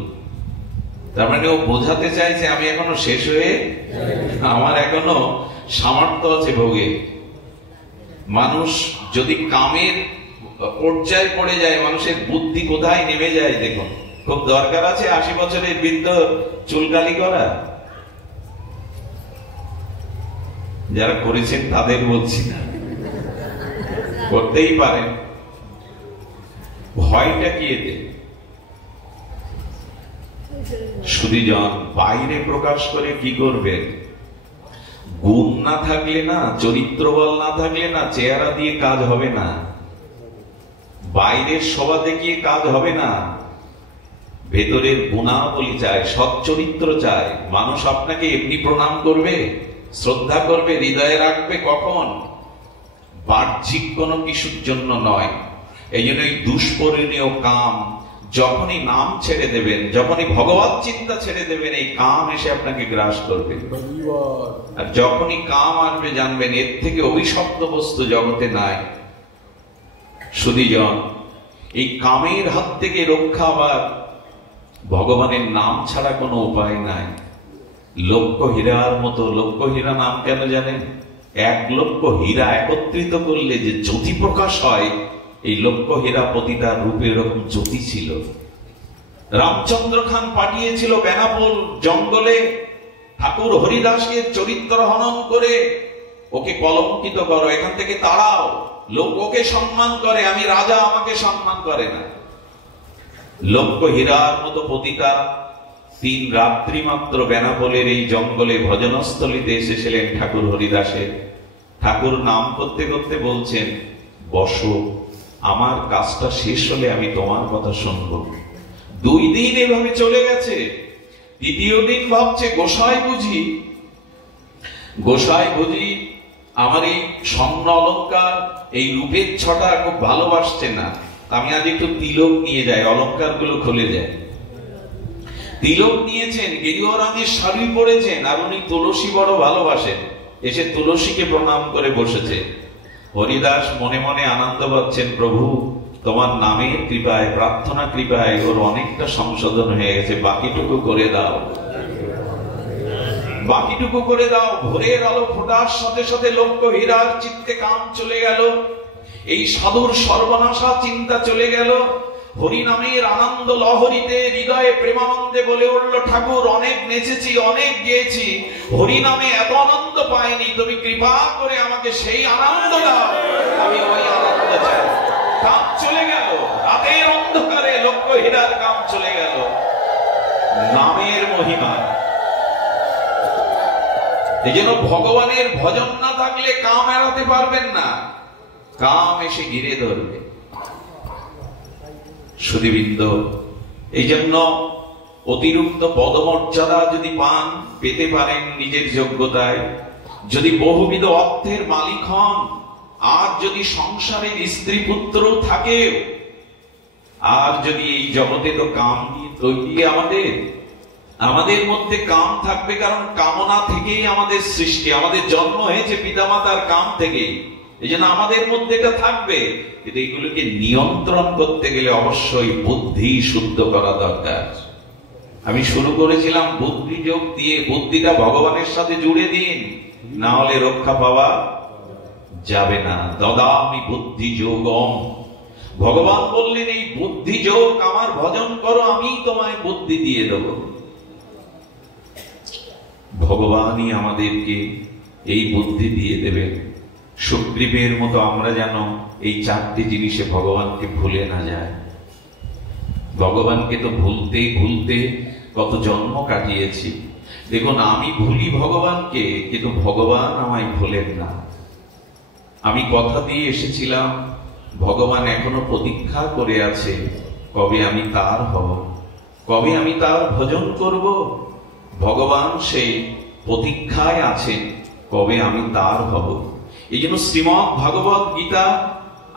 তার মানে ও বোঝাতে চাইছে আমি এখনো শেষ হয়ে, আমার এখনো সামর্থ্য আছে ভোগে। মানুষ যদি কামের পর্যায়ে পড়ে যায়, মানুষের বুদ্ধি কোথায় নেমে যায় দেখুন। খুব দরকার আছে 80 বছরের বৃদ্ধ চুলকালি করা? যারা করেছেন তাদের বলছি না, করতেই পারেন। ভয়টা কি এতে? সুধীজন, বাইরে প্রকাশ করে কি করবেন? গুণ না থাকলে না, চরিত্র বল না থাকলে না, চেহারা দিয়ে কাজ হবে না। বাইরের শোভা দেখিয়ে কাজ হবে না। ভেতরের গুণাবলী চাই, সৎ চরিত্র চাই। মানুষ আপনাকে এমনি প্রণাম করবে, শ্রদ্ধা করবে, হৃদয়ে রাখবে কখন? বাহ্যিক কোনো কিছুর জন্য নয়। এই জন্য এই দুষ্পরিণীয় কাম, যখনই নাম ছেড়ে দেবেন, যখনই ভগবত চিন্তা ছেড়ে দেবেন, এই কাম এসে আপনাকে গ্রাস করবে। আর যখনই কাম আসবে, জানবেন এর থেকে অভিশপ্ত বস্তু জগতে নাই। সুধীজন, এই কামের হাত থেকে রক্ষা আবার ভগবানের নাম ছাড়া কোনো উপায় নাই। লক্ষ হীরার মতো, লক্ষ হীরা নাম কেন জানেন? 1 লক্ষ হীরা একত্রিত করলে যে জ্যোতি প্রকাশ হয়, এই লক্ষ হীরা প্রতিটা রূপে এরকম জ্যোতি ছিল। রামচন্দ্র খান পাঠিয়েছিল বেনাপোল জঙ্গলে ঠাকুর হরিদাসকে চরিত্র হনন করে, ওকে কলঙ্কিত করো, এখান থেকে তাড়াও। লোক ওকে সম্মান করে, আমি রাজা, আমাকে সম্মান করে না। লক্ষ হীরার মতো প্রতিটা 3 রাত্রি মাত্র বেনাপোলের এই জঙ্গলে ভজনস্থলীতে এসেছিলেন ঠাকুর হরিদাসের। ঠাকুর নাম করতে করতে বলছেন, বসো, আমার কাজটা শেষ হলে আমি তোমার কথা শুনব। 2 দিন এভাবে চলে গেছে। 3য় দিন ভাবছে গোসাই বুঝি আমার এই স্বর্ণ অলঙ্কার, এই রূপের ছটা খুব ভালোবাসছে না, আমি আজ একটু তিলক নিয়ে যাই, অলঙ্কার গুলো খুলে যায়। তিলক নিয়েছেন, গেরুয়া রঙের শাড়ি পরেছেন, আর উনি তুলসী বড় ভালোবাসেন, এসে তুলসীকে প্রণাম করে বসেছে। হরিদাস মনে মনে আনন্দ পাচ্ছেন, প্রভু তোমার নামের কৃপায়, প্রার্থনা কৃপায় ওর অনেকটা সংশোধন হয়ে গেছে, বাকিটুকু করে দাও, বাকিটুকু করে দাও। ভোরের আলো ফোটার সাথে সাথে লক্ষ হীরার চিত্তে কাম চলে গেল, এই সাধুর সর্বনাশা চিন্তা চলে গেল। হরিনামের আনন্দ লহরীতে হৃদয়ে প্রেমানন্দে বলে উঠল, ঠাকুর অনেক নেচেছি, অনেক গিয়েছি, হরিনামে এত আনন্দ পাইনি, তুমি কৃপা করে আমাকে সেই আনন্দ দাও, আমি ওই আনন্দ চাই। কাম চলে গেল, রাতের অন্ধকারে লক্ষ হীরার কাম চলে গেল। নামের মহিমা। এই জন্য ভগবানের ভজন না থাকলে কাম এড়াতে পারবেন না, কাম এসে ঘিরে ধরবে। সুধীবৃন্দ, এই জন্য অতিরিক্ত পদমর্যাদা যদি পান, পেতে পারেন নিজের যোগ্যতায়, যদি বহুবিধ অর্থের মালিক হন, আর যদি সংসারের স্ত্রী পুত্র থাকে, আর যদি এই জগতে তো কাম নিয়ে তৈরি, আমাদের মধ্যে কাম থাকবে, কারণ কামনা থেকেই আমাদের সৃষ্টি, আমাদের জন্ম হয়েছে পিতামাতার কাম থেকে, এই জন্য আমাদের মধ্যে এটা থাকবে। কিন্তু এইগুলোকে নিয়ন্ত্রণ করতে গেলে অবশ্যই বুদ্ধি শুদ্ধ করা দরকার। আমি শুরু করেছিলাম বুদ্ধি যোগ দিয়ে, বুদ্ধিটা ভগবানের সাথে জুড়ে দিন, না হলে রক্ষা পাওয়া যাবে না। দদামি বুদ্ধি যোগম, ভগবান বললেন এই বুদ্ধি যোগ, আমার ভজন করো, আমি তোমায় বুদ্ধি দিয়ে দেব। ভগবানই আমাদেরকে এই বুদ্ধি দিয়ে দেবেন। সুগ্রীবের মতো আমরা যেন এই 4টি জিনিসে ভগবানকে ভুলে না যায়। ভগবানকে তো ভুলতে ভুলতে কত জন্ম কাটিয়েছি। দেখুন, আমি ভুলি ভগবানকে, কিন্তু ভগবান আমায় ভুলেন না। আমি কথা দিয়ে এসেছিলাম, ভগবান এখনো প্রতীক্ষা করে আছে, কবে আমি তার হব, কবে আমি তার ভজন করব। ভগবান সেই প্রতীক্ষায় আছেন, কবে আমি তার হব। এই জন্য শ্রীমদ্ ভাগবত গীতা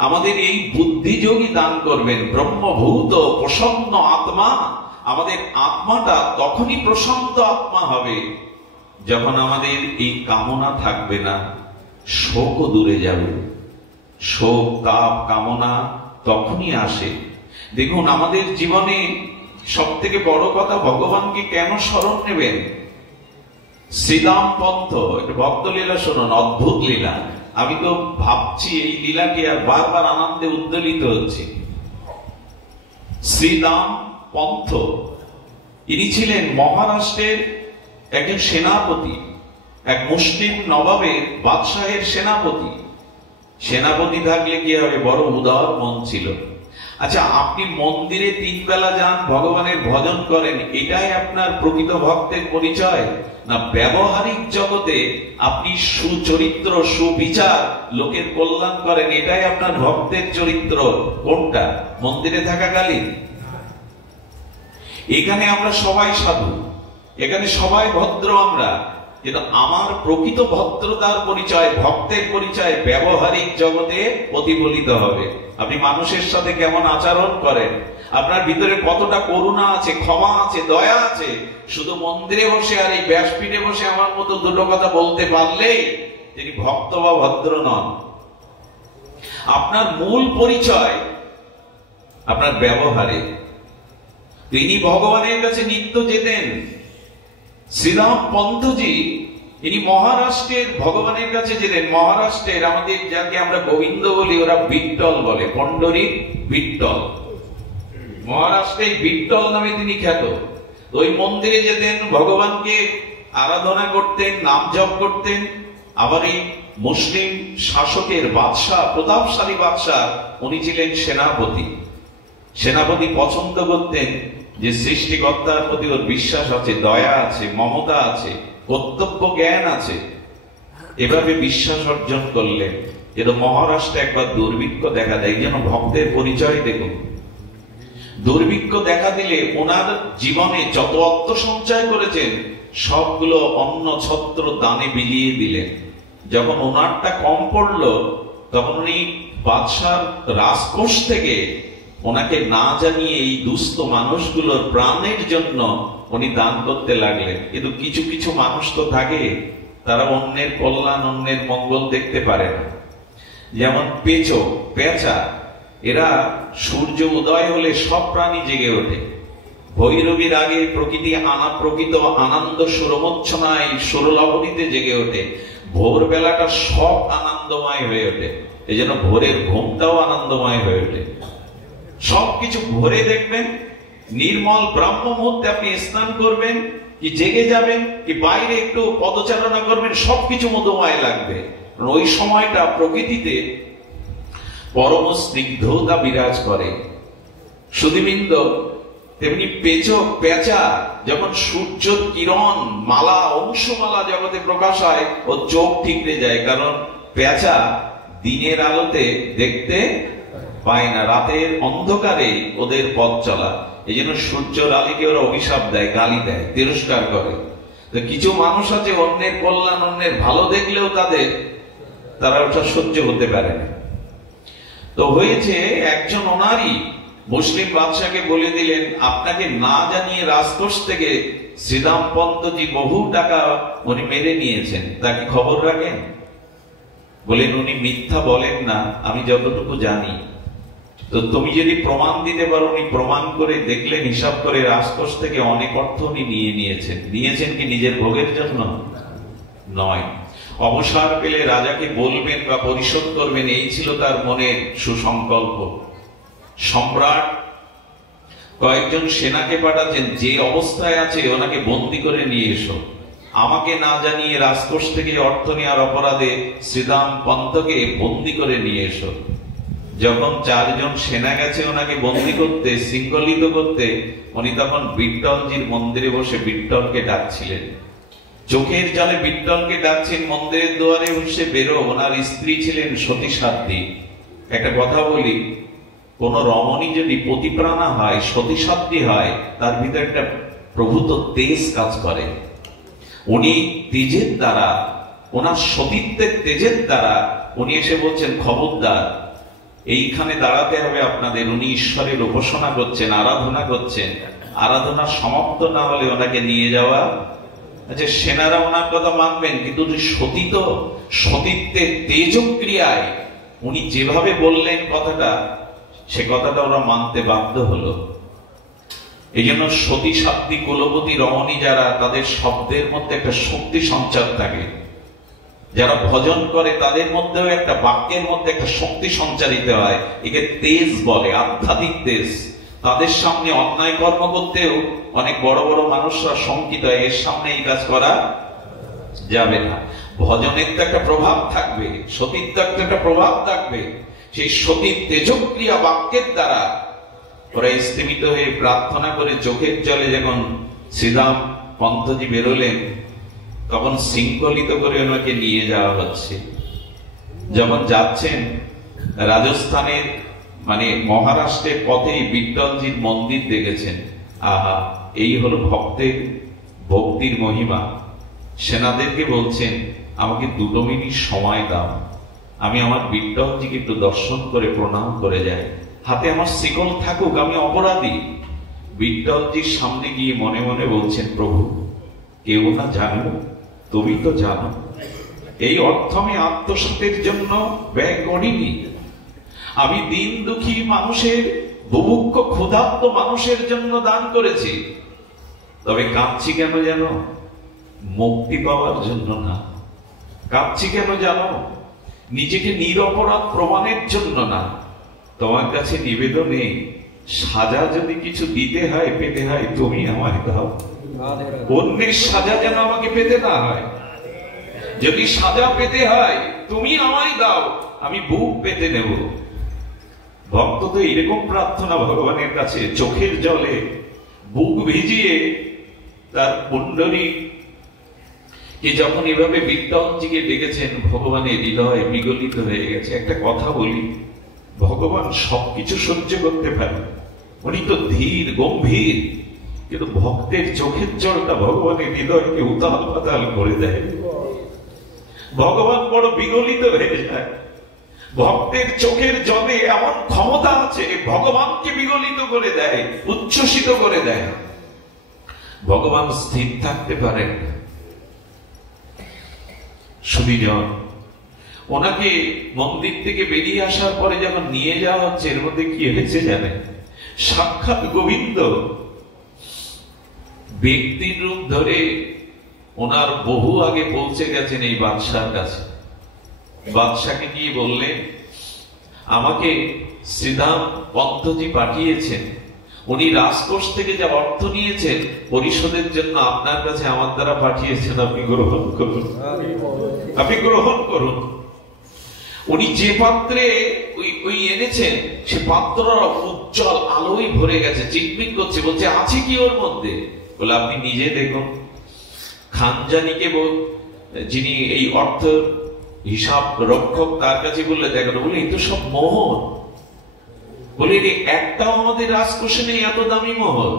আমাদের এই বুদ্ধিযোগী দান করবেন। ব্রহ্মভূত প্রসন্ন আত্মা, আমাদের আত্মাটা তখনই প্রশান্ত আত্মা হবে যখন আমাদের এই কামনা থাকবে না, শোকও দূরে যাবে। শোক, তাপ, কামনা তখনই আসে। দেখুন, আমাদের জীবনে সব থেকে বড় কথা, ভগবানকে কেন স্মরণ নেবেন? শ্রীদাম পন্থ, একটা ভক্ত লীলা শুনুন, অদ্ভুত লীলা। আমি তো ভাবছি এই লীলাকে আর বারবার আনন্দে উদ্দোলিত হচ্ছে। শ্রীদাম পন্থ, ইনি ছিলেন মহারাষ্ট্রের একজন সেনাপতি, এক মুসলিম নবাবের, বাদশাহের সেনাপতি। সেনাপতি থাকলে কি হবে? বড় উদার মন ছিল। আচ্ছা, আপনি মন্দিরে 3 বেলা যান, ভগবানের ভজন করেন, এটাই আপনার প্রকৃত ভক্তের পরিচয়? না ব্যবহারিক জগতে আপনি সুচরিত্র, সুবিচার, লোকের কল্যাণ করেন, এটাই আপনার ভক্তের চরিত্র? কোনটা? মন্দিরে থাকাকালীন? এখানে আমরা সবাই সাধু, এখানে সবাই ভদ্র আমরা, কিন্তু আমার প্রকৃত ভদ্রতার পরিচয়, ভক্তের পরিচয় ব্যবহারিক জগতে প্রতিফলিত হবে। আপনি মানুষের সাথে কেমন আচরণ করেন, আপনার ভিতরে কতটা করুণা আছে, ক্ষমা আছে, দয়া আছে। শুধু মন্দিরে বসে আর এই ব্যাসপীঠে বসে আমার মতো দুটো কথা বলতে পারলেই তিনি ভক্ত বা ভদ্র নন। আপনার মূল পরিচয় আপনার ব্যবহারে। তিনি ভগবানের কাছে নিত্য যেতেন। শ্রীরাম পন্তজি ইনি মহারাষ্ট্রের ভগবানের কাছে যেতেন। মহারাষ্ট্রের আমাদের যাকে আমরা গোবিন্দ বলি, ওরা বিট্টল বলে, পন্ডরীক বিট্টল। মহারাষ্ট্রে বিট্টল নামে তিনি খ্যাত। ওই মন্দিরে যেতেন, ভগবানকে আরাধনা করতেন, নাম জপ করতেন। আবার এই মুসলিম শাসকের বাদশাহ, প্রতাপশালী বাদশাহ, উনি ছিলেন সেনাপতি। সেনাপতি পছন্দ করতেন যে সৃষ্টিকর্তার প্রতি ওর বিশ্বাস আছে, দয়া আছে, মমতা আছে, কর্তব্য জ্ঞান আছে। এভাবে বিশ্বাস অর্জন করলেন। কিন্তু মহারাষ্ট্রে একবার দুর্ভিক্ষ দেখা দেয়। যেন ভক্তের পরিচয় দেখুন। দুর্ভিক্ষ দেখা দিলে ওনার জীবনে যত অর্থ সঞ্চয় করেছেন সবগুলো অন্ন ছত্র দানে বিলিয়ে দিলেন। যখন ওনারটা কম পড়লো তখন উনি বাদশার রাজকোষ থেকে ওনাকে না জানিয়ে এই দুস্থ মানুষগুলোর প্রাণের জন্য উনি দান করতে লাগলেন। কিন্তু কিছু কিছু মানুষ তো থাকে, তারা অন্যের কল্যাণ, অন্যের মঙ্গল দেখতে পারে না। যেমন পেঁচা, এরা সূর্য উদয় হলে সব প্রাণী জেগে ওঠে। ভৈরবীর আগে প্রকৃত আনন্দ সুরমোচ্ছনায় সুরলহরীতে জেগে ওঠে। ভোরবেলাটা সব আনন্দময় হয়ে ওঠে। এই জন্য ভোরের ঘুমটাও আনন্দময় হয়ে ওঠে। সবকিছু ভোরে দেখবেন, নির্মল ব্রাহ্ম মুহূর্তে আপনি স্নান করবেন, কি জেগে যাবেন, কি বাইরে একটু পদচারণা করবেন, সবকিছু মধুময় লাগবে। ওই সময়টা প্রকৃতিতে পরম স্নিগ্ধতা বিরাজ করে। সুধীবৃন্দ, তেমনি পেঁচা যখন সূর্য কিরণ মালা, অংশমালা জগতে প্রকাশ হয়, ও চোখ ঠিকরে যায়। কারণ পেঁচা দিনের আলোতে দেখতে পায় না, রাতের অন্ধকারে ওদের পথ চলা। এই জন্য সূর্যের আলোকে ওরা অভিশাপ দেয়, গালি দেয়, তিরস্কার করে। তো কিছু মানুষ আছে অন্যের কল্যাণ, অন্যের ভালো দেখলেও তারা ওটা সহ্য হতে পারে না। তো হয়েছে, একজন ওনারই মুসলিম বাদশাকে বলে দিলেন, আপনাকে না জানিয়ে রাজকোষ থেকে শ্রীরাম পন্তজি বহু টাকা উনি মেরে নিয়েছেন, তাকে খবর রাখেন? বলেন, উনি মিথ্যা বলেন না, আমি যতটুকু জানি। তো তুমি যদি প্রমাণ দিতে পারো, উনি প্রমাণ করে দেখলেন, হিসাব করে রাজকোষ থেকে অনেক অর্থ উনি নিয়েছেন কি নিজের ভোগের জন্য? নয়। অবসর পেলে রাজাকে বলবেন বা পরিশোধ করবেন, এই ছিল তার মনের সুসংকল্প। সম্রাট কয়েকজন সেনাকে পাঠাচ্ছেন, যে অবস্থায় আছে ওনাকে বন্দী করে নিয়ে এসো। আমাকে না জানিয়ে রাজকোষ থেকে অর্থ নেওয়ার অপরাধে শ্রীরাম পন্তকে বন্দী করে নিয়ে এসো। যখন 4 জন সেনা গেছে ওনাকে বন্দী করতে, শৃঙ্খলিত করতে, উনি তখন বিট্টলজির মন্দিরে বসে বিট্টলকে ডাকছিলেন। চোখের জলে বিট্টলকে ডাকছেন। মন্দিরের দুয়ারে বসে বেরো। ওনার স্ত্রী ছিলেন সতী সাধ্বী। একটা কথা বলি, কোন রমণী যদি পতিপ্রাণা হয়, সতী সাধ্বী হয়, তার ভিতরে একটা প্রভূত তেজ কাজ করে। উনি তেজের দ্বারা, ওনার সতীত্বের তেজের দ্বারা উনি এসে বলছেন, খবরদার, এইখানে দাঁড়াতে হবে আপনাদের। উনি ঈশ্বরের উপাসনা করছেন, আরাধনা করছেন। আরাধনা সমাপ্ত না হলে ওনাকে নিয়ে যাওয়া। আচ্ছা, সেনারা ওনার কথা মানবেন, কিন্তু সতীত্বের তেজক্রিয়ায় উনি যেভাবে বললেন কথাটা, সে কথাটা ওরা মানতে বাধ্য হলো। এই জন্য সতী সাধ্বী কুলবতী রমণী যারা, তাদের শব্দের মধ্যে একটা শক্তি সঞ্চার থাকে। যারা ভজন করে তাদের মধ্যেও একটা বাক্যের মধ্যে একটা শক্তি সঞ্চারিত হয়। একে তেজ বলে, আধ্যাত্মিক তেজ। তাদের সামনে অন্যায় কর্ম করতেও অনেক বড় বড় মানুষরা শঙ্কিত হয়, এর সামনে এই কাজ করা যাবে না। ভজনের তো একটা প্রভাব থাকবে, সতীত্ব একটা প্রভাব থাকবে। সেই সতীর তেজক্রিয়া বাক্যের দ্বারা ওরা স্থিমিত হয়ে প্রার্থনা করে চোখের জলে যখন শ্রীরাম পন্তজি বেরোলেন, তখন শৃঙ্খলিত করে ওনাকে নিয়ে যাওয়া হচ্ছে। যখন যাচ্ছেন, রাজস্থানের মহারাষ্ট্রের পথেই বিট্টলজির মন্দির দেখেছেন। আহা, এই হলো ভক্তের ভক্তির মহিমা। সেনাদেরকে বলছেন, আমাকে 2 মিনিট সময় দাও, আমি আমার বিট্টলজিকে একটু দর্শন করে প্রণাম করে যাই। হাতে আমার শিকল থাকুক, আমি অপরাধী। বিট্টলজির সামনে গিয়ে মনে মনে বলছেন, প্রভু, কেউ না জানো, তুমি তো জানো। এই অর্থ আমি আত্মসাতের জন্য ব্যয় করিনি। আমি দিন দুঃখী মানুষের বুভুক্ষ ক্ষুধার্ত মানুষের জন্য দান করেছি। তবে কাঁদছি কেন জানো? মুক্তি পাওয়ার জন্য না। কাঁদছি কেন জানো? নিজেকে নিরপরাধ প্রমাণের জন্য না। তোমার কাছে নিবেদনে সাজা যদি কিছু দিতে হয়, পেতে হয়, তুমি আমায় দাও। অন্যের সাজা যেন আমাকে পেতে না হয়। যদি সাজা পেতে হয় তুমি আমায় দাও, আমি বুক পেতে নেব। ভক্ত তো এরকম প্রার্থনা ভগবানের কাছে, চোখের জলে বুক ভিজিয়ে তার পুণ্ডরী কে যখন এভাবে বিদ্যাঞ্জিকে ডেকেছেন, ভগবানের হৃদয় বিগলিত হয়ে গেছে। একটা কথা বলি, ভগবান সবকিছু সহ্য করতে পারে, উনি তো ধীর গম্ভীর, কিন্তু ভক্তের চোখের জলটা ভগবানের হৃদয়কে উতাল পাতাল করে দেয়। ভগবান বড় বিগলিত হয়ে যায়। ভক্তের চোখের জলে এমন ক্ষমতা আছে, ভগবানকে বিগলিত করে দেয়, উচ্ছ্বসিত করে দেয়। ভগবান স্থির থাকতে পারেন না। সুধীজন, ওনাকে মন্দির থেকে বেরিয়ে আসার পরে যখন নিয়ে যাওয়া হচ্ছে, এর মধ্যে কি হয়েছে জানেন? সাক্ষাৎ গোবিন্দ ব্যক্তির রূপ ধরে ওনার বহু আগে পৌঁছে গেছেন এই বাদশার কাছে। বাদশাকে কি বললেন, আমাকে শ্রীধাম পন্থজি পাঠিয়েছেন, উনি রাজকোষ থেকে যা অর্থ নিয়েছেন পরিশোধের জন্য আপনার কাছে আমার দ্বারা পাঠিয়েছেন, আপনি গ্রহণ করুন, আপনি গ্রহণ করুন। উনি যে পাত্রে ওই এনেছেন, সে পাত্র উজ্জ্বল আলোয় ভরে গেছে, চিকমিক করছে। বলছে আছে কি ওর মধ্যে? বলে আপনি নিজে দেখুন। খানজানিকে যিনি এই অর্থ হিসাব রক্ষক, তার কাছে বললে দেখেন, বলে এই তো সব মোহর। বলে একটাও আমাদের রাজকোষে নেই এত দামি মোহর।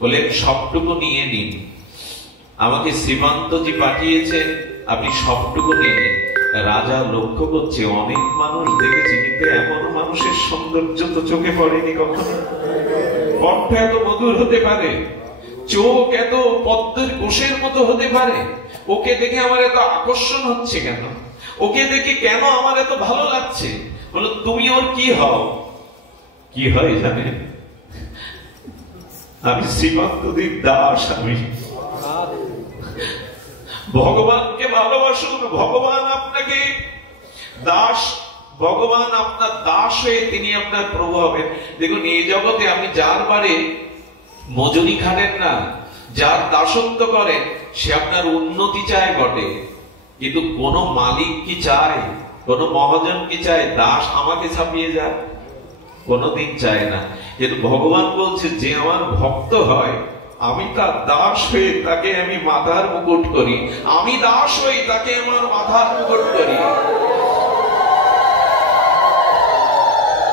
বলে সবটুকু নিয়ে নিন, আমাকে শ্রীমন্তজি পাঠিয়েছেন, আপনি সবটুকু নিয়ে নিন। রাজা লক্ষ্য করছে, অনেক মানুষ দেখেছে, কিন্তু এমন মানুষের সৌন্দর্য তো চোখে পড়েনি কখনো। কণ্ঠ এত মধুর হতে পারে, চোখ এত পদ্মের কোষের মতো হতে পারে। ওকে দেখে আমার এত আকর্ষণ হচ্ছে কেন? ওকে দেখে কেন আমার এত ভালো লাগছে? বলো তুমি ওর কি হও? কি হয় জানেন? আমি শ্রীমন্তজির দাস। আমি ভগবানকে ভালোবাসুন, ভগবান আপনাকে দাস, ভগবান আপনার দাস হয়ে তিনি আপনার প্রভু হবেন। দেখুন এই জগতে আপনি যার বারে মজুরি খাটেন না, যার দাসত্ব করেন, সে আপনার উন্নতি চায় বটে, কিন্তু কোন মালিক কি চায়, কোন মহাজন কি চায় দাস আমাকে ছাপিয়ে যায়? কোনদিন চায় না। কিন্তু ভগবান বলছে, যে আমার ভক্ত হয় আমি তার দাস হয়ে তাকে আমি মাথার মুকুট করি, আমি দাস হই তাকে আমার মাথার মুকুট করি।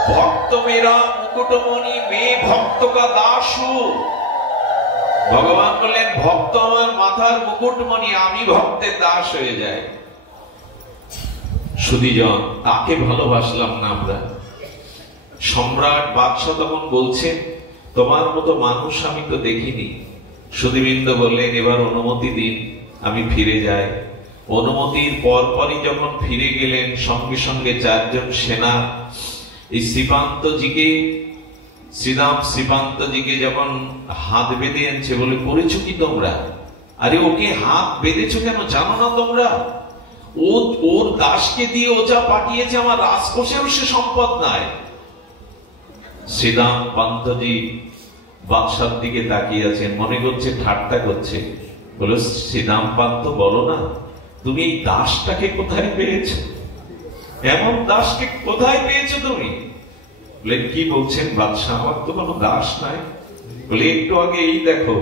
ভক্ত মেরা মুকুটমণি, মে ভক্ত কা দাসু। ভগবান বললেন, ভক্ত আমার মাথার মুকুটমণি, আমি ভক্তের দাস হয়ে যাই। সুধীজন, তাকে ভালোবাসলাম না আমরা। সম্রাট বাদশাহ তখন বলছেন, তোমার মতো মানুষ আমি তো দেখিনি। সুধীবৃন্দ বললেন, এবার অনুমতি দিন, আমি ফিরে যাই। অনুমতির পরপরই যখন ফিরে গেলেন, সঙ্গে সঙ্গে 4 জন সেনা এই শ্রীপান্তজিকে, শ্রীরাম শ্রীপান্তজিকে যখন হাত বেঁধে আনছে, বলে করেছো কি তোমরা? আরে ওকে হাত বেঁধেছো কেন, জানো না তোমরা? ওর দাসকে দিয়ে ও যা পাঠিয়েছে, আমার রাজকোষেও সে সম্পদ নাই। শ্রীরাম পান্তজি বাদশার দিকে তাকিয়ে আছেন, মনে করছে ঠাট্টা করছে। বলো, শ্রীরাম পান্ত বলো না, তুমি এই দাসটাকে কোথায় পেয়েছো? এমন দাসকে কোথায় পেয়েছো তুমি? বলে কি বলছেন বাদশাহ, আমার তো কোনো দাস নাই। বলে একটু আগে এই দেখো,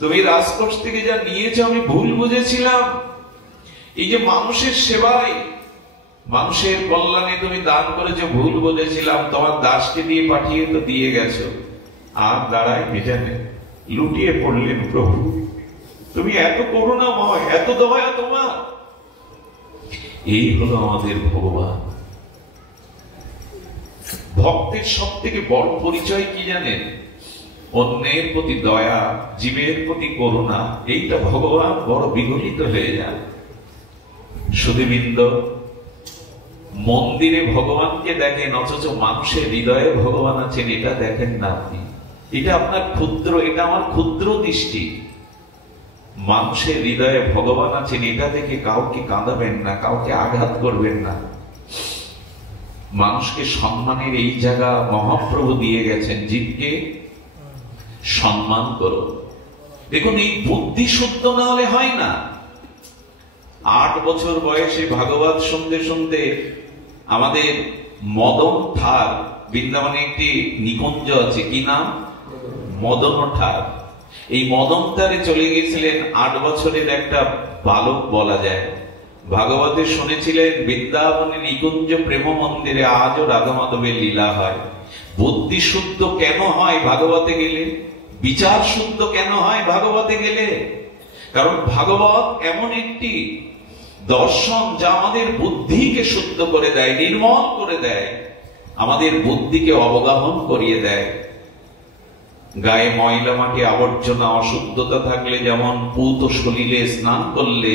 তুমি রাজকোষ থেকে যা নিয়েছো আমি ভুল বুঝেছিলাম। এই যে মানুষের সেবায়, মানুষের কল্যাণে তুমি দান করেছো, ভুল বুঝেছিলাম। তোমার দাসকে দিয়ে পাঠিয়ে তো দিয়ে গেছো। আর দাঁড়ায় মিটানে লুটিয়ে পড়লেন, প্রভু তুমি এত করুণাময়, এত দয়া তোমার। এই হলো আমাদের ভগবান। ভক্তের সব থেকে বড় পরিচয় কি জানেন? অন্যের প্রতি দয়া, জীবের প্রতি করুণা। এইটা ভগবান বড় বিগলিত হয়ে যায়। সুধীবৃন্দ, মন্দিরে ভগবানকে দেখেন, অথচ মানুষের হৃদয়ে ভগবান আছেন এটা দেখেন না আপনি। এটা আপনার ক্ষুদ্র, এটা আমার ক্ষুদ্র দৃষ্টি। মানুষের হৃদয়ে ভগবান আছেন এটা দেখে কাউকে কাঁদাবেন না, কাউকে আঘাত করবেন না। মানুষকে সম্মানের এই জায়গা মহাপ্রভু দিয়ে গেছেন, জীবকে সম্মান করো। দেখুন, এই বুদ্ধি শুদ্ধ না হলে হয় না। 8 বছর বয়সে ভাগবত শুনতে শুনতে আমাদের মদন ঠার, বৃন্দাবনে একটি নিকুঞ্জ আছে, কি নাম? মদন ঠার। এই মদন ঠারে চলে গিয়েছিলেন 8 বছরের একটা বালক বলা যায়। ভাগবতে শুনেছিলেন বৃন্দাবনে নিকুঞ্জ প্রেম মন্দিরে আজও রাধা মাধবের লীলা হয়। বুদ্ধি শুদ্ধ কেন হয় ভাগবতে গেলে? বিচার শুদ্ধ কেন হয় ভাগবতে গেলে? কারণ ভাগবত এমন একটি দর্শন যা আমাদের বুদ্ধিকে শুদ্ধ করে দেয়, নির্মল করে দেয়, আমাদের বুদ্ধিকে অবগাহন করিয়ে দেয়। গায়ে ময়লা মাটি আবর্জনা অশুদ্ধতা থাকলে যেমন পুত সলিলে স্নান করলে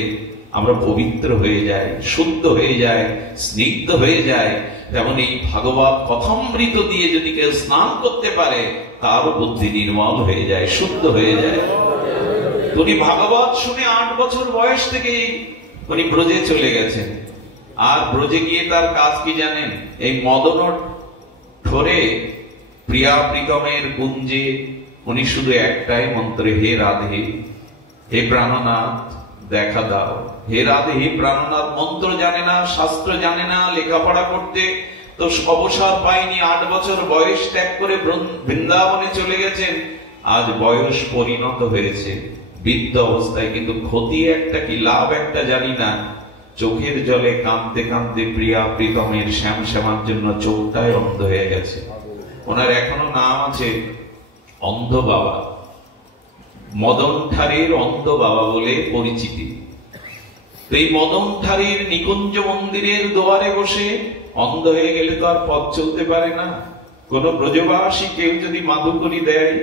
আমরা পবিত্র হয়ে যাই, শুদ্ধ হয়ে যায়, স্নিগ্ধ হয়ে যায়, তেমন এই ভাগবত কথামৃত দিয়ে যদি কেউ স্নান করতে পারে তার বুদ্ধি নির্মল হয়ে যায়, শুদ্ধ হয়ে যায়। উনি ভাগবত শুনে 8 বছর বয়স থেকেই উনি ব্রজে চলে গেছেন। আর ব্রজে গিয়ে তার কাজ কি জানেন? এই মদন ঠোরে প্রিয়া প্রীতমের কুঞ্জে উনি শুধু একটাই মন্ত্রে, হে রাধে, হে প্রাণনাথ দেখা দাও। হে রাধে, হে প্রাণনাথ মন্ত্র জানে না, শাস্ত্র জানে না, লেখাপড়া করতে তো অবসর পায়নি। 8 বছর বয়স ত্যাগ করে বৃন্দাবনে চলে গেছেন। আজ বয়স পরিণত হয়েছে, বৃদ্ধ অবস্থায়, কিন্তু ক্ষতি একটা কি লাভ একটা জানি না। চোখের জলে কাঁদতে কাঁদতে প্রিয়া প্রীতমের শ্যাম শ্যামার জন্য চোখটাই অন্ধ হয়ে গেছে। ওনার এখনো নাম আছে অন্ধ বাবা, মদন ঠারের অন্ধ বাবা বলে পরিচিতি। এই মদন ঠারের নিকুঞ্জ মন্দিরের দুয়ারে বসে অন্ধ হয়ে গেলে তো আর পথ চলতে পারে না। কোন ব্রজবাসী কেউ যদি মাধুকরী দেয়,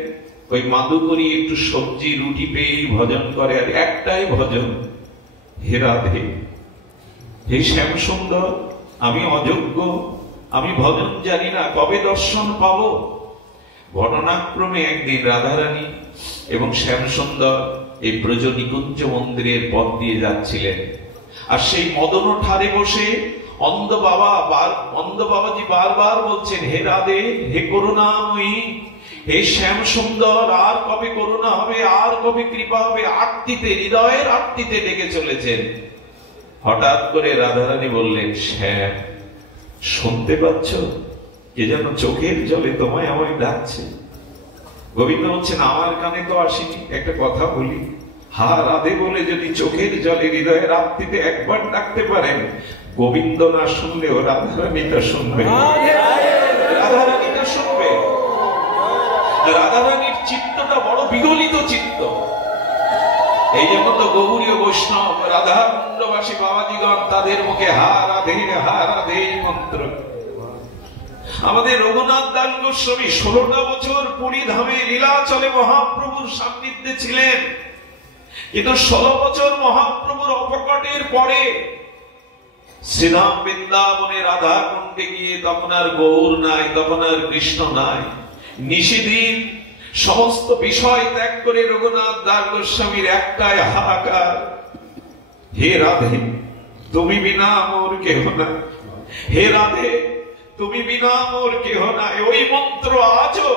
ওই মাধুকরী একটু সবজি রুটি পেয়েই ভজন করে, আর একটাই ভজন, হে রাধে, হে শ্যাম সুন্দর, আমি অযোগ্য, আমি ভজন জানি না, কবে দর্শন পাবো। ঘটনাক্রমে একদিন রাধারানী এবং শ্যাম সুন্দর এই ব্রজ নিকুঞ্জ মন্দিরের পথ দিয়ে যাচ্ছিলেন, আর সেই মদন ঠারে বসে অন্ধ বাবাজি বারবার বলছেন, হে রাধে, হে করুণাময়ী, হে শ্যাম সুন্দর, আর কবে করুণা হবে, আর কবে কৃপা হবে। আরতিতে, হৃদয়ের আরতিতে ডেকে চলেছেন। হঠাৎ করে রাধারানী বললেন, শ্যাম, শুনতে পাচ্ছ? কে যেন চোখের জলে তোমায় আমায় ডাকছে। গোবিন্দ বলছেন, আমার কানে তো আসেনি, একটা কথা বলি, হা রাধে বলে যদি চোখের জলে হৃদয়ের আরতিতে একবার ডাকতে পারেন, গোবিন্দ না শুনলেও রাধারানীটা শুনবে, রাধারানীটা শুনবে। রাধারানীর চিত্তটা বড় বিগলিত চিত্ত। এই জন্য তো গৌরীয় বৈষ্ণব রাধা কুণ্ডবাসী বাবাজিগণ তাদের মুখে হা রাধে মন্ত্র। আমাদের রঘুনাথ দাস গোস্বামী 16টা বছর পুরী ধামে লীলাচলে মহাপ্রভুর সান্নিধ্যে ছিলেন, কিন্তু 16 বছর মহাপ্রভুর অপকটের পরে শ্রীধাম বৃন্দাবনে রাধা কুণ্ডে গিয়ে তখন আর গৌর নাই, তখন আর কৃষ্ণ নাই। নিশিদিন সমস্ত বিষয় ত্যাগ করে রঘুনাথ দাস গোস্বামীর একটাই হাহাকার, হে রাধে, তুমি বিনা মোর কেহ নাই, হে রাধে, তুমি বিনা মোর কেহ নাই। ওই মন্ত্র আজও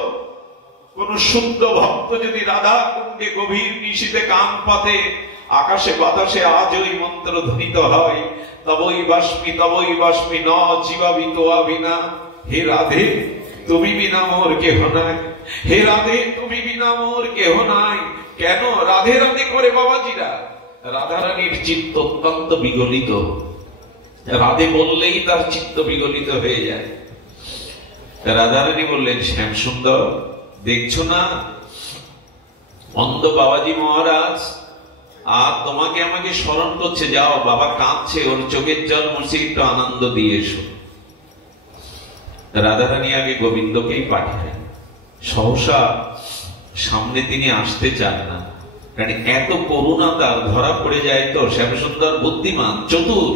কোন শুদ্ধ ভক্ত যদি রাধা কুণ্ডে গভীর নিশীথে কান পাতে, আকাশে বাতাসে আজ ওই মন্ত্র ধ্বনিত হয়, তবই বাষ্পী ন জীবাবি তোয়া বিনা, হে রাধে, তুমি বিনা মোর কেহ নাই, হে রাধে, তুমি বিনা মোর কেহ নাই। কেন রাধে রাধে করে বাবাজিরা? রাধারানীর চিত্ত অত্যন্ত বিগলিত, রাধে বললেই তার চিত্ত বিগলিত হয়ে যায়। রাধারানী বললেন, শ্যাম সুন্দর, দেখছো না অন্ধ বাবাজি মহারাজ আর তোমাকে আমাকে স্মরণ করছে, যাও, বাবা কাঁদছে, ওর চোখের জল মুছে একটু আনন্দ দিয়ে এসো। রাধারানী আগে গোবিন্দকেই পাঠায়, সহসা সামনে তিনি আসতে চান না, কারণ এত করুণা তার ধরা পড়ে যায়। তো শ্যামসুন্দর বুদ্ধিমান, চতুর,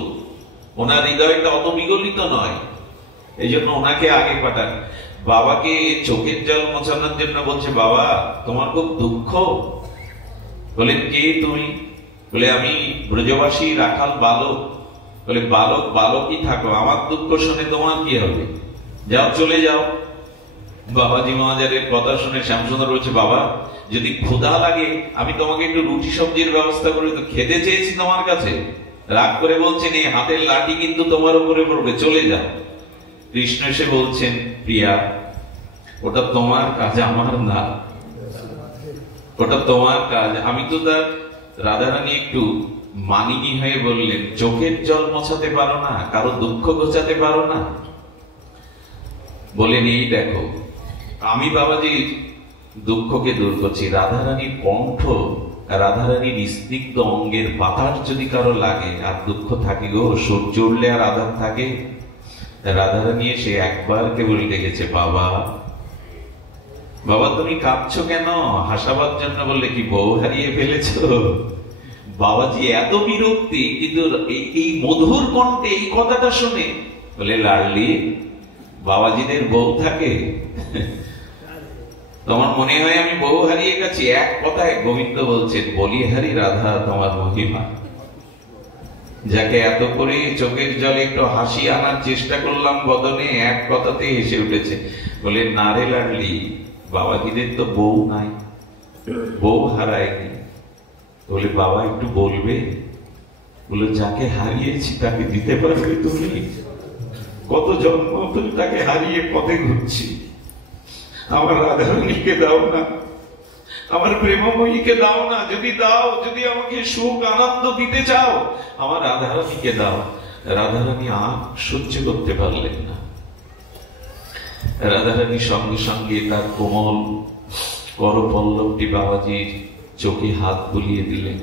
ওনার হৃদয়টা অত বিগলিত নয়, এই জন্য ওনাকে আগে পাঠান। বাবাকে চোখের জল মোছানোর জন্য বলছে, বাবা তোমার খুব দুঃখ? বলেন, কে তুমি? বলে, আমি ব্রজবাসী রাখাল বালক। বলে, বালক বালকই থাকো, আমার দুঃখ শুনে তোমার কি হবে? যাও, চলে যাও। বাবাজি মহারাজের কথা শুনে শ্যামসুন্দর বলছে, বাবা যদি ক্ষুধা লাগে আমি তোমাকে একটু রুটি সবজির ব্যবস্থা করে, তো খেতে চেয়েছি তোমার কাছে। রাগ করে বলছেন, এই হাতের লাঠি কিন্তু তোমার উপরে পড়বে, চলে যাও। কৃষ্ণ এসে বলছেন, প্রিয়া ওটা তোমার কাজ, আমার না। ওটা তোমার কাজ। আমি তো তার রাধারানী একটু মানিনী হয়ে বললেন, চোখের জল মোছাতে পারো না, কারো দুঃখ ঘোচাতে পারো না? বলেন, এই দেখো আমি বাবাজি দুঃখকে দূর করছি। রাধারানীর কণ্ঠ, রাধারানীর স্নিগ্ধ অঙ্গের বাতাস যদি কারো লাগে আর দুঃখ থাকে গো, সূর্য উঠলে আর আধার থাকে? রাধারানী এসে একবার কেবল ডেকেছে, বাবা। বাবা তুমি কাঁদছো কেন? হাসাবার জন্য। বললে, কি বউ হারিয়ে ফেলেছ? বাবাজি এত বিরক্তি, কিন্তু এই মধুর কণ্ঠে এই কথাটা শুনে বলে, লাডলি বাবাজিদের বউ থাকে? তোমার মনে হয় আমি বউ হারিয়ে গেছি? এক কথায় গোবিন্দ বলছেন, বলি হারি রাধা তোমার মহিমা। যাকে এত করে চোখের জলে একটু হাসি আনার চেষ্টা করলাম বদনে, এক কথাতে হেসে উঠেছে। বলে, না রে লাডলি, বাবাজিদের তো বউ নাই, বউ হারায়নি। বলে, বাবা একটু বলবে? বলে, যাকে হারিয়েছি তাকে দিতে পারবে তুমি? কত জন্ম তুমি তাকে হারিয়ে পথে ঘুরছি। আমার রাধারানীকে দাও না, আমার প্রেমময়ীকে দাও না। যদি দাও, যদি আমাকে সুখ আনন্দ দিতে চাও, আমার রাধারানীকে দাও। রাধারানী আর সহ্য করতে পারলেন না। রাধারানী সঙ্গে সঙ্গে তার কোমল করপল্লবটি বাবাজির চোখে হাত বুলিয়ে দিলেন।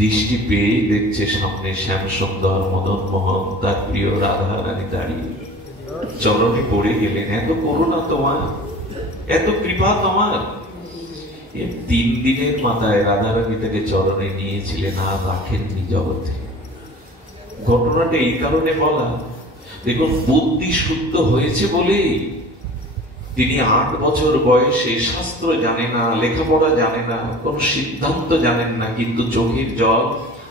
দৃষ্টি পেয়ে দেখছে সামনে শ্যামসুন্দর মদন মোহন, তার প্রিয় রাধারানী দাঁড়িয়ে। চরণে পড়ে গেলেন, এত করুণা তোমার, এত কৃপা তোমার। 3 দিনের মাথায় রাধারানী তাকে চরণে নিয়েছিলেন, আর রাখেননি জগতে। ঘটনাটা এই কারণে বলা, দেখুন বুদ্ধি শুদ্ধ হয়েছে বলেই তিনি 8 বছর বয়সে শাস্ত্র জানে না, লেখাপড়া জানে না, কোন সিদ্ধান্ত জানেন না, কিন্তু চোখের জল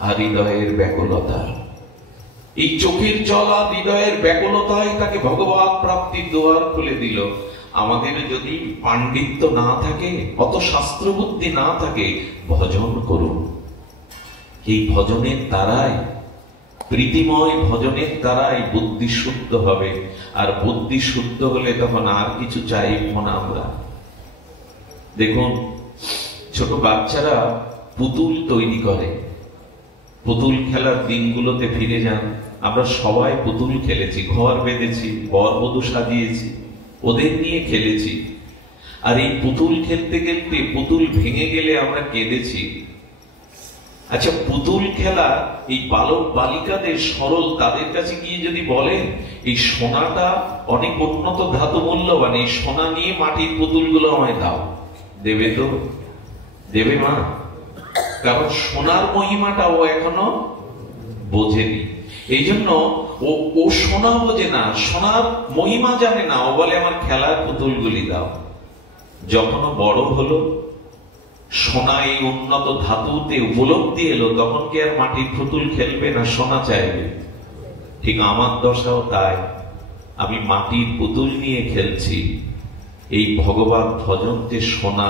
আর হৃদয়ের ব্যাকুলতা, এই চোখের জল আর হৃদয়ের ব্যাকুলতাই তাকে ভগবত প্রাপ্তির দুয়ার খুলে দিল। আমাদের যদি পাণ্ডিত্য না থাকে, অত শাস্ত্র বুদ্ধি না থাকে, ভজন করুন। এই ভজনের দ্বারাই, প্রীতিময় ভজনের দ্বারাই বুদ্ধি শুদ্ধ হবে। আর বুদ্ধি শুদ্ধ হলে তখন আর কিছু চাইব না আমরা। দেখুন ছোট বাচ্চারা পুতুল তৈরি করে, পুতুল খেলার দিনগুলোতে ফিরে যান। আমরা সবাই পুতুল খেলেছি, ঘর বেঁধেছি, বরবধূ সাজিয়েছি, ওদের নিয়ে খেলেছি। আর এই পুতুল খেলতে খেলতে পুতুল ভেঙে গেলে আমরা কেঁদেছি। আচ্ছা, পুতুল খেলা এই বালক বালিকাদের সরল, তাদের কাছে গিয়ে যদি বলেন এই সোনাটা অনেক উন্নত ধাতু মূল্যবান, এই সোনা নিয়ে মাটির পুতুলগুলো আমায় দাও, দেবে তো? দেবে মা? কারণ সোনার মহিমাটা ও এখনো বোঝেনি। এই জন্য ও সোনা বোঝে না, সোনার মহিমা জানে না। ও বলে আমার খেলার পুতুলগুলি দাও। যখন বড় হলো, সোনা এই উন্নত ধাতুতে উপলব্ধি এলো, তখন কি আর মাটির পুতুল খেলবে না, সোনা চাইবে? ঠিক আমার দশাও তাই। আমি মাটির পুতুল নিয়ে খেলছি। এই ভগবান ভজন যে সোনা,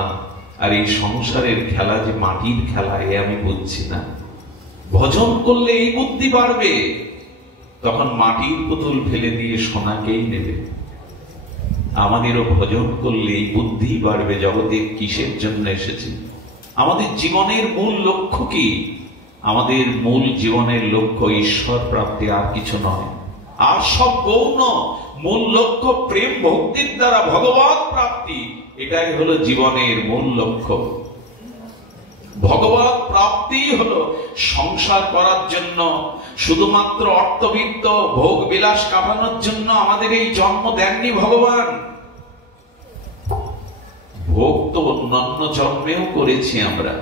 আর এই সংসারের খেলা যে মাটির খেলা, এ আমি বুঝছি না। ভজন করলে এই বুদ্ধি বাড়বে, তখন মাটির পুতুল ফেলে দিয়ে সোনাকেই নেবে। আমাদেরও ভজন করলে এই বুদ্ধি বাড়বে, জগতে কিসের জন্য এসেছি, আমাদের জীবনের মূল লক্ষ্য কি। আমাদের মূল জীবনের লক্ষ্য ঈশ্বর প্রাপ্তি, আর কিছু নয়। আর সব গৌণ, মূল লক্ষ্য প্রেম ভক্তির দ্বারা ভগবত প্রাপ্তি। এটাই হলো জীবনের মূল লক্ষ্য। ভগবত প্রাপ্তি হলো সংসার করার জন্য, শুধুমাত্র অর্থবিত্ত ভোগ বিলাস কাটানোর জন্য আমাদের এই জন্ম দেননি ভগবান। ভোগ তো অন্যান্য জন্মেও করেছি আমরা।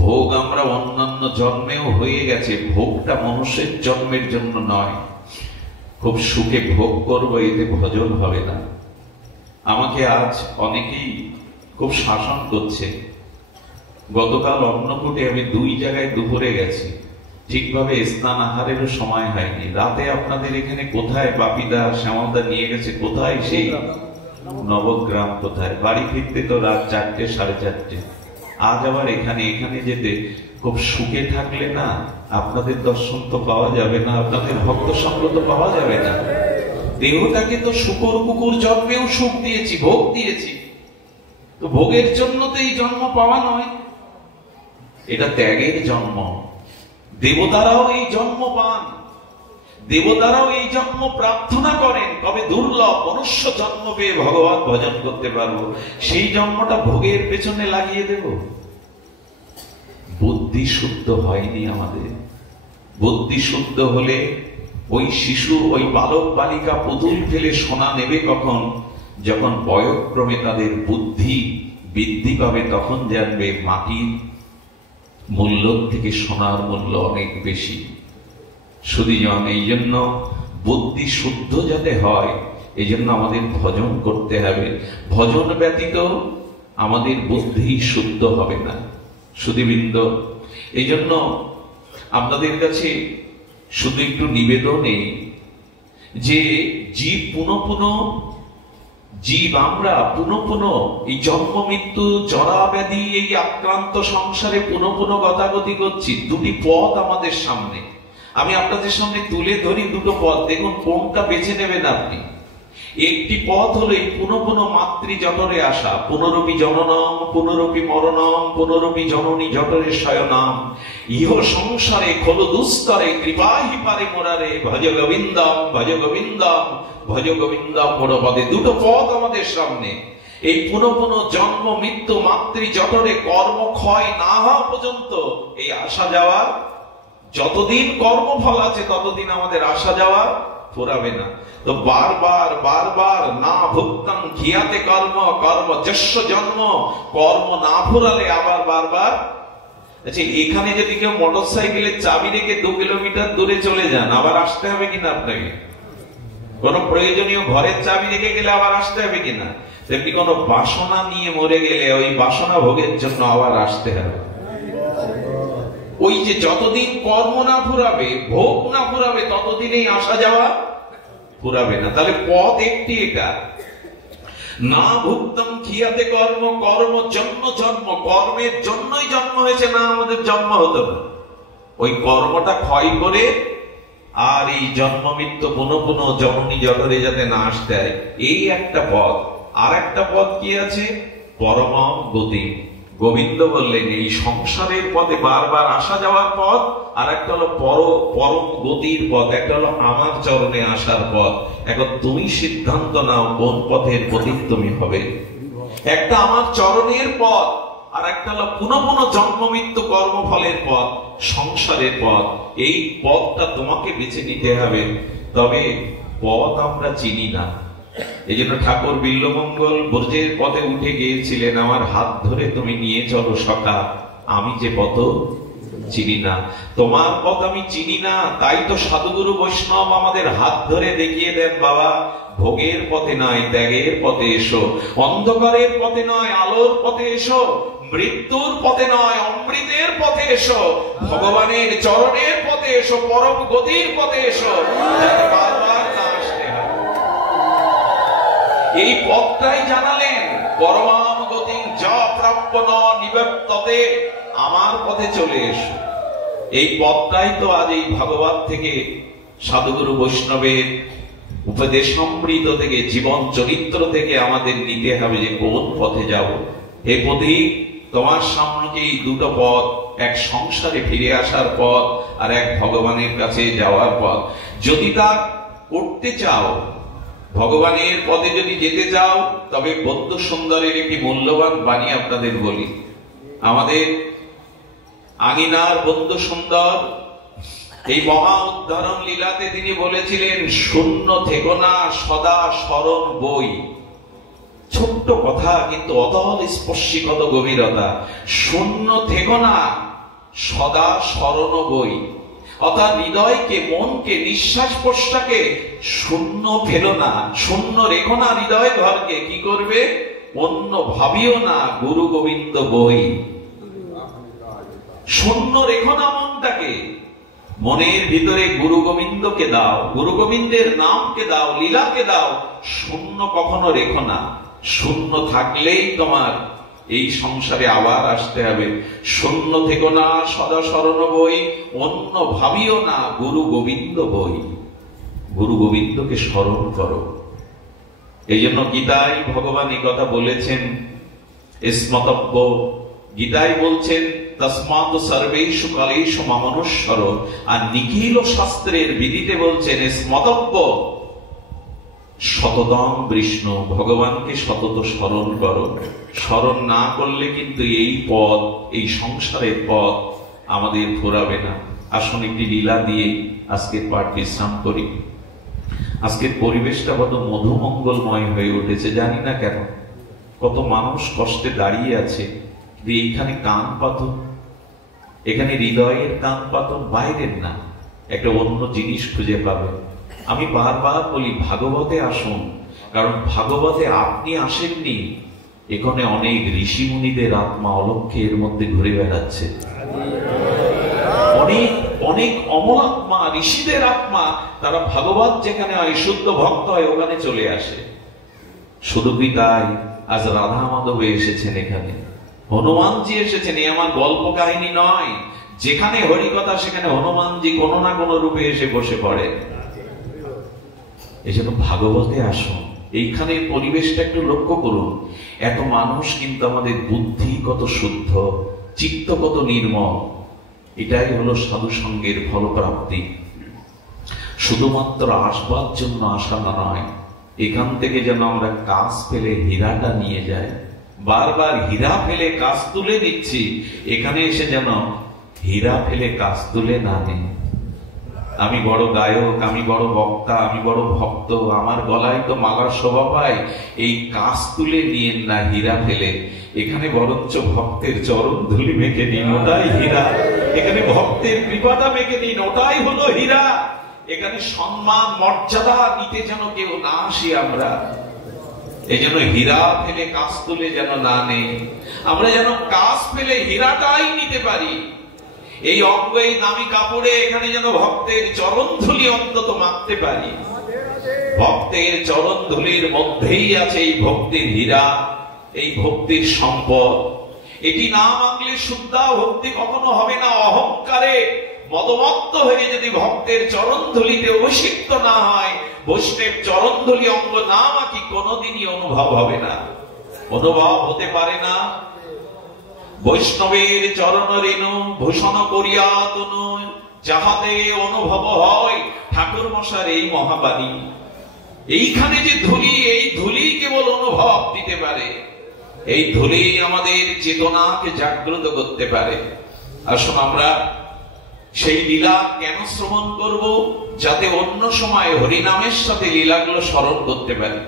ভোগ আমরা অন্যান্য জন্মেও হয়ে গেছে, ভোগটা মনুষ্যের জন্মের জন্য নয়। খুব সুখে ভোগ করবো, এতে ভজন হবে না। আমাকে আজ অনেকেই খুব শাসন করছে। গতকাল অন্নকূটে আমি 2 জায়গায় দুপুরে গেছি, ঠিকভাবে স্নান আহারেরও সময় হয়নি। রাতে আপনাদের এখানে কোথায় বাপিদা শ্যামলদা নিয়ে গেছে, কোথায় সেই নবগ্রাম, কোথায় বাড়ি ফিরতে তো রাত 4টে 4:30। আজ আবার এখানে যেতে খুব সুখে থাকলে না আপনাদের দর্শন তো পাওয়া যাবে না, আপনাদের ভক্ত সঙ্গ তো পাওয়া যাবে না। দেহটাকে তো শুকর কুকুর জন্মেও সুখ দিয়েছি, ভোগ দিয়েছি, তো ভোগের জন্য তো এই জন্ম পাওয়া নয়, এটা ত্যাগের জন্ম। দেবতারাও এই জন্ম পান, দেবতারাও এই জন্ম প্রার্থনা করেন, কবে দুর্লভ মনুষ্য জন্ম পেয়ে ভগবান ভজন করতে পারবো, সেই জন্মটা ভোগের পেছনে লাগিয়ে দেব। বুদ্ধি শুদ্ধ হয়নি আমাদের। বুদ্ধি শুদ্ধ হলে ওই শিশু, ওই বালক বালিকা পুতুল ফেলে সোনা নেবে কখন? যখন বয়ক্রমে তাদের বুদ্ধি বৃদ্ধি পাবে, তখন জানবে মাটির মূল্য থেকে সোনার মূল্য অনেক বেশি। শুধুজন এই জন্য বুদ্ধি শুদ্ধ যাতে হয়, এই জন্য আমাদের ভজন করতে হবে। ভজন ব্যতীত আমাদের বুদ্ধি শুদ্ধ হবে না। সুধীবৃন্দ, এই জন্য আপনাদের কাছে শুধু একটু নিবেদন এই যে জীব জীব আমরা পুনঃ এই জন্ম মৃত্যু জরা ব্যাধি এই আক্রান্ত সংসারে পুনঃ গতাগতি করছি। 2টি পথ আমাদের সামনে, আমি আপনাদের সামনে তুলে ধরি 2টো পথ, দেখুন কোনটা বেছে নেবেন আপনি। একটি পথ হলো এই পুনঃ মাতৃ জঠরে আসা, পুনরপি জননম পুনরপি মরণম পুনরপি জননী জঠরে শয়নম, ইহ সংসারে খোলো দুস্তরে কৃপাহি পারে মোরারে, ভজ গোবিন্দম ভজ গোবিন্দম ভজ গোবিন্দম মোরপদে। 2টো পথ আমাদের সামনে। এই পুনঃ জন্ম মৃত্যু মাতৃ জঠরে কর্মক্ষয় না হওয়া পর্যন্ত এই আসা যাওয়া, যতদিন কর্মফল আছে ততদিন আমাদের আসা যাওয়া ফুরাবে না। তো বারবার না ভুক্তং খিয়াতে কর্ম যস্য জন্ম, কর্ম না ফুরালে আবার বারবার। আচ্ছা, এখানে যদি কেউ মোটরসাইকেলের চাবি রেখে 2 কিলোমিটার দূরে চলে যান, আবার আসতে হবে কিনা আপনাকে? কোন প্রয়োজনীয় ঘরের চাবি রেখে গেলে আবার আসতে হবে কিনা? তেমনি কোন বাসনা নিয়ে মরে গেলে ওই বাসনা ভোগের জন্য আবার আসতে হবে। ওই যে যতদিন কর্ম না ফুরাবে, ভোগ না ফুরাবে, ততদিনেই আসা যাওয়া ফুরাবে না। তাহলে পথ একটি, এটা না ভুক্তম খিয়াতে কর্ম, কর্ম জন্ম জন্ম, কর্মের জন্যই জন্ম হয়েছে, না আমাদের জন্ম হতো না। ওই কর্মটা ক্ষয় করে আর এই জন্ম মৃত্যু পুনঃ জননী জঠরে যাতে না আসতে হয়, এই একটা পথ। আর একটা পথ কি আছে? পরম গতি। গোবিন্দ বললেন এই সংসারের পথে বারবার আসা যাওয়ার পথ, আর একটা হলো পরম গতির পথ, একটা হলো আমার চরণে আসার পথ। এখন তুমি সিদ্ধান্ত নাও কোন পথের পথিক তুমি হবে। একটা আমার চরণের পথ, আর একটা হলো পুনঃ জন্ম মৃত্যু কর্মফলের পথ, সংসারের পথ। এই পথটা তোমাকে বেছে নিতে হবে। তবে পথ আমরা চিনি না, এই জন্য ঠাকুর বিল্বমঙ্গল ব্রজের পথে উঠে গিয়েছিলেন, আমার হাত ধরে তুমি নিয়ে চলো সখা, আমি যে পথ চিনি না, তোমার পথ আমি চিনি না। তাই তো সাধুগুরু বৈষ্ণব আমাদের হাত ধরে দেখিয়ে দেন, বাবা ভোগের পথে নয় ত্যাগের পথে এসো, অন্ধকারের পথে নয় আলোর পথে এসো, মৃত্যুর পথে নয় অমৃতের পথে এসো, ভগবানের চরণের পথে এসো, পরম গতির পথে এসো, যাতে বারবার না আসতে হয়। এই পথটাই জানালেন, পরমাম গতি যা প্রাপ্য ন নিবর্ততে, আমার পথে চলে এসো। এই পথটাই তো আজ এই ভাগবত থেকে, সাধুগুরু বৈষ্ণবের উপদেশামৃত থেকে, জীবন চরিত্র থেকে আমাদের নিতে হবে যে কোন পথে যাব। হে পথিক, তোমার সামনে এই 2টো পথ, এক সংসারে ফিরে আসার পথ, আর এক ভগবানের কাছে যাওয়ার পথ। যদি তা করতে চাও, ভগবানের পথে যদি যেতে চাও, তবে বৌদ্ধ সুন্দরের একটি মূল্যবান বাণী আপনাদের বলি। আমাদের আঙিনার বৌদ্ধ সুন্দর এই মহা উদ্ধারণ লীলাতে তিনি বলেছিলেন, শূন্য থেকো না সদা স্মরণ বই। ছোট্ট কথা, কিন্তু অতল স্পর্শী কত গভীরতা। শূন্য থেকো না, সদা স্মরণ বই, অর্থাৎ হৃদয়কে, মনকে, নিঃশ্বাস প্রশ্বাসকে শূন্য ফেলো না, শূন্য রেখো না হৃদয় ঘরকে। কি করবে? অন্য ভাবিও না, গুরু গোবিন্দ বই। শূন্য রেখো না মনটাকে, মনের ভিতরে গুরু গোবিন্দকে দাও, গুরু গোবিন্দের নামকে দাও, লীলাকে দাও। শূন্য কখনো রেখো না। শূন্য থাকলেই তোমার এই সংসারে আবার আসতে হবে। শূন্য থেকো না, সদা স্মরণ বই, অন্য ভাবিও না, গুরু গোবিন্দ বই। গুরু গোবিন্দকে স্মরণ করো। এই জন্য গীতায় ভগবান এই কথা বলেছেন, স্মতব্য। গীতায় বলছেন তস্মাৎ সর্বেষু কালেষু মামনুস্মর। আর নিখিল শাস্ত্রের বিধিতে বলছেন স্মতব্য শততম বিষ্ণু। ভগবানকে সতত স্মরণ করো। স্মরণ না করলে কিন্তু এই পথ, এই সংসারের পথ আমাদের ফুরাবে না। আসুন একটি লীলা দিয়ে আজকের পাঠ বিশ্রাম করি। আজকের পরিবেশটা কত মধুমঙ্গলময় হয়ে উঠেছে, জানি না কেন। কত মানুষ কষ্টে দাঁড়িয়ে আছে। এইখানে কান পাতন, এখানে হৃদয়ের কান পাতন, বাইরের না, একটা অন্য জিনিস খুঁজে পাবে। আমি বারবার বলি ভাগবতে আসুন, কারণ ভাগবতে আপনি আসেননি, এখানে অনেক ঋষি মুনিদের আত্মা অলক্ষ্যে এর মধ্যে ঘুরে বেড়াচ্ছে। অনেক অনেক অমলাত্মা, ঋষিদের আত্মা, তারা ভাগবত যেখানে হয়, শুদ্ধ ভক্ত হয়, ওখানে চলে আসে। শুধু কি তাই? আজ রাধা মাধবে এসেছেন, এখানে হনুমানজি এসেছেন। এই আমার গল্প কাহিনী নয়। যেখানে হরিকথা সেখানে হনুমানজি কোনো না কোনো রূপে এসে বসে পড়ে। এই জন্য ভাগবতে আসুন। এইখানে পরিবেশটা একটু লক্ষ্য করুন। এত মানুষ, কিন্তু আমাদের বুদ্ধি কত শুদ্ধ, চিত্ত কত নির্মল। এটাই হলো সাধু সঙ্গের ফলপ্রাপ্তি। শুধুমাত্র আসবার জন্য আসা নয়, এখান থেকে যেন আমরা কাজ পেলে হীরাটা নিয়ে যাই। বারবার হীরা ফেলে কাজ তুলে নিচ্ছি, এখানে এসে যেন হীরা ফেলে কাজ তুলে না নেই। আমি বড় গায়ক, আমি বড় বক্তা, আমি বড় ভক্ত, আমার গলায় তো মালার শোভা পায়, এই কাজ তুলে নিয়েন না হীরা ফেলে। এখানে বরঞ্চ ভক্তের চরণ ধুলি মেখে নিন, ওটাই হীরা। এখানে ভক্তের কৃপাটা মেখে নিন, ওটাই হলো হীরা। এখানে সম্মান মর্যাদা নিতে যেন কেউ না আসি আমরা। এই জন্য হীরা ফেলে কাজ তুলে যেন না নেই, আমরা যেন কাজ ফেলে হীরাটাই নিতে পারি। এই অঙ্গ, এই দামি কাপড়ে এখানে যেন ভক্তের চরণ ধুলি অন্তত মাখতে পারি। ভক্তের চরণ ধুলির মধ্যেই আছে এই ভক্তির হীরা, এই ভক্তির সম্পদ। এটি না মাখলে শুদ্ধা ভক্তি কখনো হবে না। অহংকারে মদমত্ত হয়ে যদি ভক্তের চরণ ধুলিতে অভিষিক্ত না হয়, বৈষ্ণব চরণ ধুলি অঙ্গ না মাখি, কোনোদিনই অনুভব হবে না, অনুভব হতে পারে না। বৈষ্ণবের চরণ রেণু ভূষণ করিয়া তনু, যাহাতে অনুভব হয় ঠাকুর মশার এই মহাবাণী। এইখানে যে ধুলি, এই ধুলি কেবল অনুভব দিতে পারে। এই ধুলি আমাদের চেতনাকে জাগ্রত করতে পারে। আসুন আমরা সেই লীলা কেন শ্রবণ করব? যাতে অন্য সময় হরিনামের সাথে লীলাগুলো স্মরণ করতে পারে।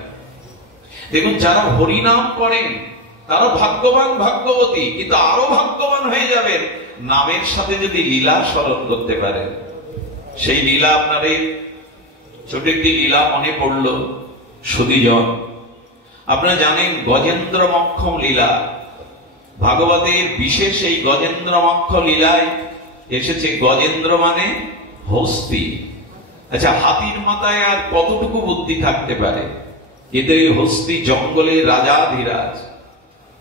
দেখুন, যারা হরিনাম করেন তারা ভাগ্যবান, ভাগ্যবতী, কিন্তু আরো ভাগ্যবান হয়ে যাবেন নামের সাথে যদি লীলা স্মরণ করতে পারেন। সেই লীলা, আপনাদের ছোট একটি লীলা মনে পড়ল সুধীজন। আপনারা জানেন গজেন্দ্র মক্ষম লীলা, ভাগবতের বিশেষ এই গজেন্দ্র মক্ষ লীলায় এসেছে। গজেন্দ্র মানে হস্তি। আচ্ছা, হাতির মাথায় আর কতটুকু বুদ্ধি থাকতে পারে? কিন্তু এই হস্তি জঙ্গলের রাজাধিরাজ,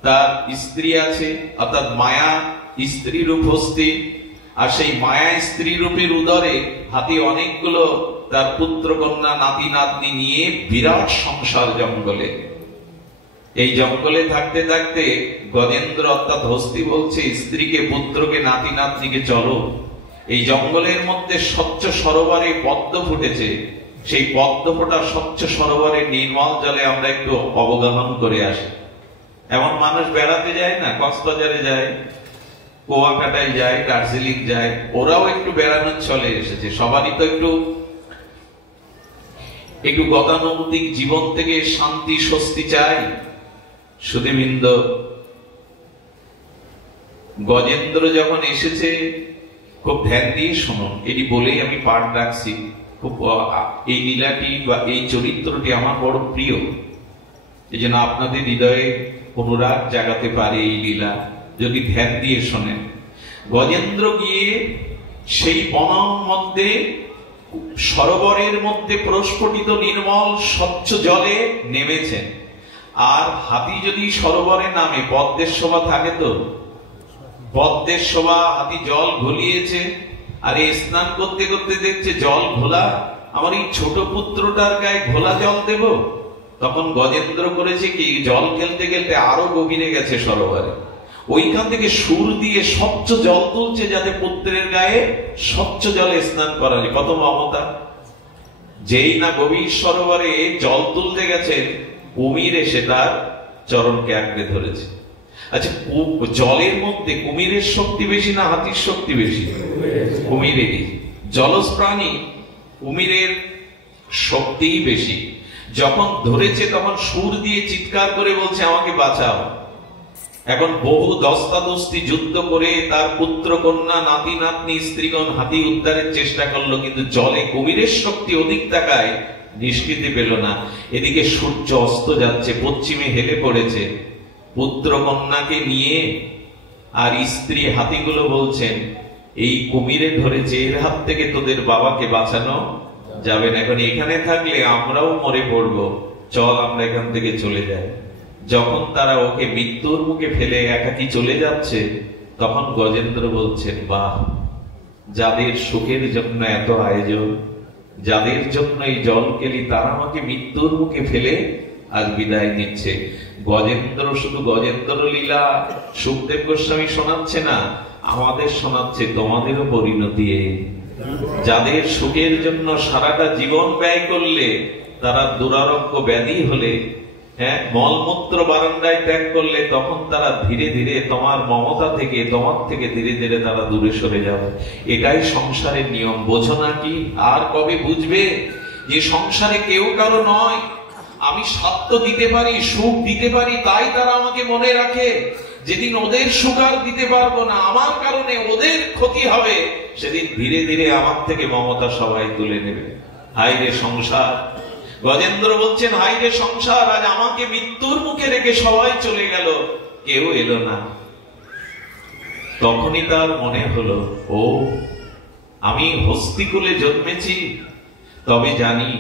তার স্ত্রী আছে, অর্থাৎ মায়া স্ত্রী রূপ হস্তি। আর সেই মায়া স্ত্রী রূপের উদরে হাতি অনেকগুলো তার পুত্র কন্যা নাতি নাতনি নিয়ে বিরাট সংসার জঙ্গলে। এই জঙ্গলে থাকতে থাকতে গজেন্দ্র অর্থাৎ হস্তি বলছে স্ত্রীকে, পুত্রকে, নাতি নাতনিকে, চলো এই জঙ্গলের মধ্যে স্বচ্ছ সরোবরে পদ্ম ফুটেছে, সেই পদ্ম ফোটা স্বচ্ছ সরোবরের নির্মল জলে আমরা একটু অবগাহন করে আসি। এমন মানুষ বেড়াতে যায় না, কক্সবাজারে যায়, কুয়াকাটায় যায়, দার্জিলিং যায়, ওরাও একটু বেড়ানোর চলে এসেছে। সবারই তো একটু গতানুগতিক জীবন থেকে শান্তি স্বস্তি চাই। সুধীবৃন্দ, গজেন্দ্র যখন এসেছে, খুব ধ্যান দিয়ে শুনুন, এটি বলেই আমি পাঠ রাখছি। খুব এই লীলাটি বা এই চরিত্রটি আমার বড় প্রিয়, এই জন্য আপনাদের হৃদয়ে অনুরাগ জাগাতে পারে এই লীলা যদি ধ্যান দিয়ে শোনেন। গজেন্দ্র গিয়ে সেই বনের মধ্যে, সরোবরের মধ্যে প্রস্ফুটিত নির্মল স্বচ্ছ জলে নেমেছেন। আর হাতি যদি সরোবরে নামে, পদ্মের শোভা থাকে তো, পদ্মের শোভা, হাতি জল ঘলিয়েছে, আর এই স্নান করতে করতে দেখছে জল ঘোলা, আমার এই ছোট পুত্রটার গায়ে ঘোলা জল দেব। তখন গজেন্দ্র করেছে কি, জল খেলতে খেলতে আরো গভীরে গেছে সরোবরে, ওইখান থেকে সুর দিয়ে স্বচ্ছ জল তুলছে যাতে পুত্রের গায়ে স্বচ্ছ জলে স্নান করা যায়। কত মমতা! যেই না গভীর সরোবরে জল তুলতে গেছেন, কুমির এসে তার চরণকে আঁকড়ে ধরেছে। আচ্ছা, জলের মধ্যে কুমিরের শক্তি বেশি না হাতির শক্তি বেশি? কুমিরেরই। জলজ প্রাণী, কুমিরের শক্তিই বেশি। যখন ধরেছে তখন সুর দিয়ে চিৎকার করে বলছে আমাকে বাঁচাও। এখন বহু দস্তাদস্তি যুদ্ধ করে তার পুত্র কন্যা নাতি নাতনি স্ত্রীগণ হাতি উদ্ধারের চেষ্টা করলো, কিন্তু জলে কুমিরের শক্তি অধিক থাকায় নিষ্কৃতি পেল না। এদিকে সূর্য অস্ত যাচ্ছে, পশ্চিমে হেলে পড়েছে। পুত্র কন্যাকে নিয়ে আর স্ত্রী হাতিগুলো বলছেন এই কুমিরে ধরেছে, এর হাত থেকে তোদের বাবাকে বাঁচানো যাবে না, এখন এখানে থাকলে আমরাও মরে পড়বো, চল আমরা এখান থেকে চলে যাই। যখন তারা ওকে মৃত্যুর মুখে ফেলে একাকী চলে যাচ্ছে, তখন গজেন্দ্র বলছেন বাহ, যাদের সুখের জন্য এত আয়োজন, যাদের জন্য এই জল কেলি, তারা আমাকে মৃত্যুর মুখে ফেলে আজ বিদায় নিচ্ছে। গজেন্দ্র শুধু গজেন্দ্র লীলা সুখদেব গোস্বামী শোনাচ্ছে না, আমাদের শোনাচ্ছে তোমাদেরও পরিণতি। যাদের সুখের জন্য সারাটা জীবন ব্যয় করলে, তারা দুরারোগ্য ব্যাধি হলে, মলমূত্র বারান্দায় ত্যাগ করলে, তখন তারা ধীরে ধীরে তোমার মমতা থেকে, তোমার থেকে ধীরে ধীরে তারা দূরে সরে যাবে। এটাই সংসারের নিয়ম। বোঝো না কি? আর কবে বুঝবে যে সংসারে কেউ কারো নয়, আমি স্বার্থ দিতে পারি, সুখ দিতে পারি, তাই তারা আমাকে মনে রাখে। যেদিন ওদের সুখ আর দিতে পারবো না, আমার কারণে ওদের ক্ষতি হবে, সেদিন ধীরে ধীরে আমার থেকে মমতা সবাই তুলে নেবে। হাই রে সংসার! গজেন্দ্র বলছেন হাই রে সংসার, আজ আমাকে মৃত্যুর মুখে রেখে সবাই চলে গেল, কেউ এলো না। তখনই তার মনে হলো, ও আমি হস্তিকুলে জন্মেছি, তবে জানি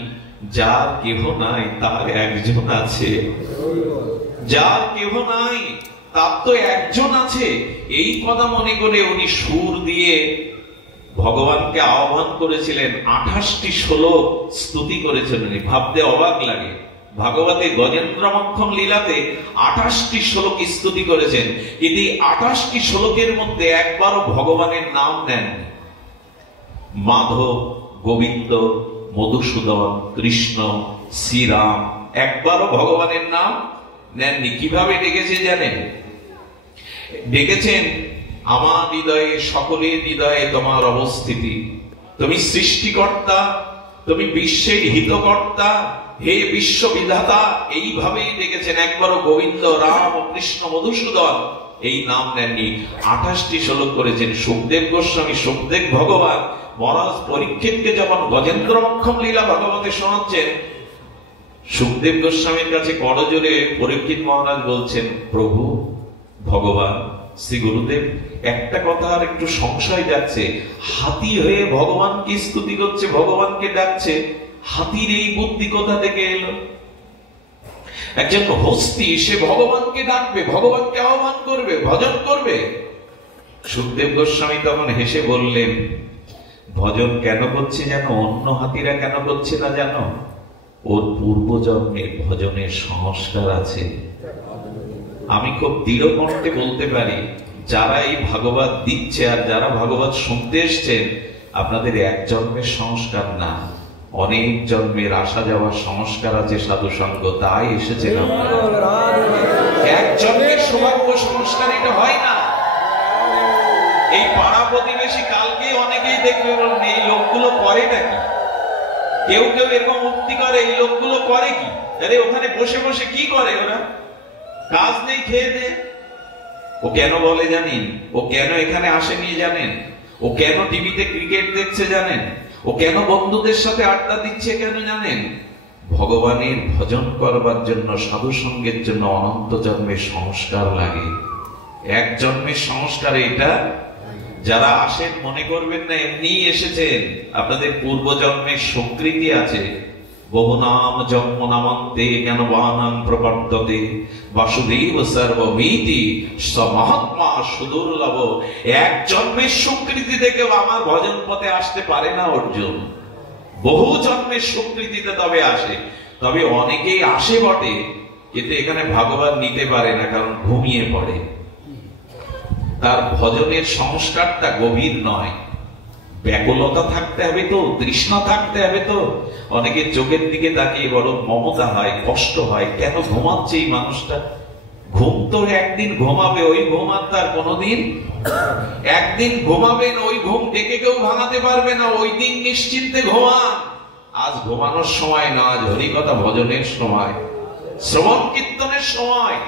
যার কেহ নাই তার একজন আছে। যার কেহ নাই তার তো একজন আছে। এই কথা মনে করে উনি সুর দিয়ে ভগবানকে আহ্বান করেছিলেন। 28টি শ্লোক স্তুতি করেছিলেন। ভাবতে অবাক লাগে, ভাগবতে গজেন্দ্র মক্ষম লীলাতে 28টি শ্লোক স্তুতি করেছেন, কিন্তু এই 28টি শ্লোকের মধ্যে একবারও ভগবানের নাম নেন। মাধব, গোবিন্দ, মধুসূদন, কৃষ্ণ, শ্রীরাম, একবারও ভগবানের নাম নেননি। কিভাবে ডেকেছে জানেন? ডেকেছেন আমার হৃদয়ে, সকলের হৃদয়ে তোমার অবস্থিতি, তুমি সৃষ্টিকর্তা, তুমি বিশ্বের হিতকর্তা, হে বিশ্ববিধাতা, এইভাবেই ডেকেছেন। একবারও গোবিন্দ, রাম, কৃষ্ণ, মধুসূদন এই নাম নেননি। 28টি শ্লোক করেছেন সুখদেব গোস্বামী, সুখদেব ভগবান। মহারাজ পরীক্ষিতকে যখন গজেন্দ্র মক্ষম লীলা ভগবতে শোনাচ্ছেন, সুখদেব গোস্বামীর কাছে করজোরে পরীক্ষিত মহারাজ বলছেন, প্রভু ভগবান শ্রী গুরুদেব, একটা কথা আর একটু সংশয় যাচ্ছে, হাতি হয়ে ভগবানকে স্তুতি করছে, ভগবানকে ডাকছে, হাতির এই বুদ্ধি কোথা থেকে এলো? একজন হস্তি, সে ভগবানকে ডাকবে, ভগবানকে আহ্বান করবে, ভজন করবে। সুখদেব গোস্বামী তখন হেসে বললেন, ভজন কেন করছে জানো? অন্য হাতিরা কেন করছে না জানো? ওর পূর্বজন্মের ভজনের সংস্কার আছে। আমি খুব দৃঢ় কণ্ঠে বলতে পারি, যারা এই ভাগবত দিচ্ছে আর যারা ভাগবত শুনতে এসছেন, আপনাদের এক জন্মের সংস্কার না, অনেক জন্মের আসা যাওয়ার সংস্কার আছে সাধু সঙ্গ, তাই এসেছেন আপনারা। এক জন্মের সৌভাগ্য সংস্কার এটা হয় না। এই পাড়া প্রতিবেশী কালকে অনেকেই দেখবে বলবেন, এই লোকগুলো করে নাকি? কেউ কেউ এরকম মুক্তি করে, এই লোকগুলো করে কি? আরে ওখানে বসে বসে কি করে ওরা? কাজ নেই, খেয়ে দে। ও কেন বলে জানেন? ও কেন এখানে আসেনি জানেন? ও কেন টিভিতে ক্রিকেট দেখছে জানেন? ও কেন বন্ধুদের সাথে আড্ডা দিচ্ছে কেন জানেন? ভগবানের ভজন করবার জন্য, সাধু সঙ্গের জন্য অনন্ত জন্মের সংস্কার লাগে। এক জন্মের সংস্কার এটা। যারা আসেন মনে করবেন না এমনি এসেছেন, আপনাদের পূর্ব জন্মের স্বীকৃতি আছে। বহু নাম জন্ম নামান্তে জ্ঞানবানাং প্রবর্ততে বাসুদেব সর্বমিতি স মহাত্মা সুদুর্লভ। এক জন্মের স্বীকৃতি দেখেও আমার ভজন পথে আসতে পারে না অর্জুন। বহু জন্মের স্বীকৃতিতে তবে আসে। তবে অনেকেই আসে বটে, কিন্তু এখানে ভগবান নিতে পারে না, কারণ ঘুমিয়ে পড়ে। তার ভজনের সংস্কারটা গভীর নয়। ব্যাকুলতা থাকতে হবে তো, তৃষ্ণা থাকতে হবে তো। অনেকে চোখের দিকে তাকিয়ে বড় মমতা হয়, কষ্ট হয়, কেন ঘুমাচ্ছে এই মানুষটা? ঘুম তো একদিন ঘুমাবে, ওই ঘুম আর তার কোনদিন। একদিন ঘুমাবেন, ওই ঘুম ডেকে কেউ ভাঙাতে পারবে না। ওই দিন নিশ্চিন্তে ঘুমান। আজ ঘুমানোর সময় না, আজ হরিকথা ভজনের সময়, শ্রবণ কীর্তনের সময়।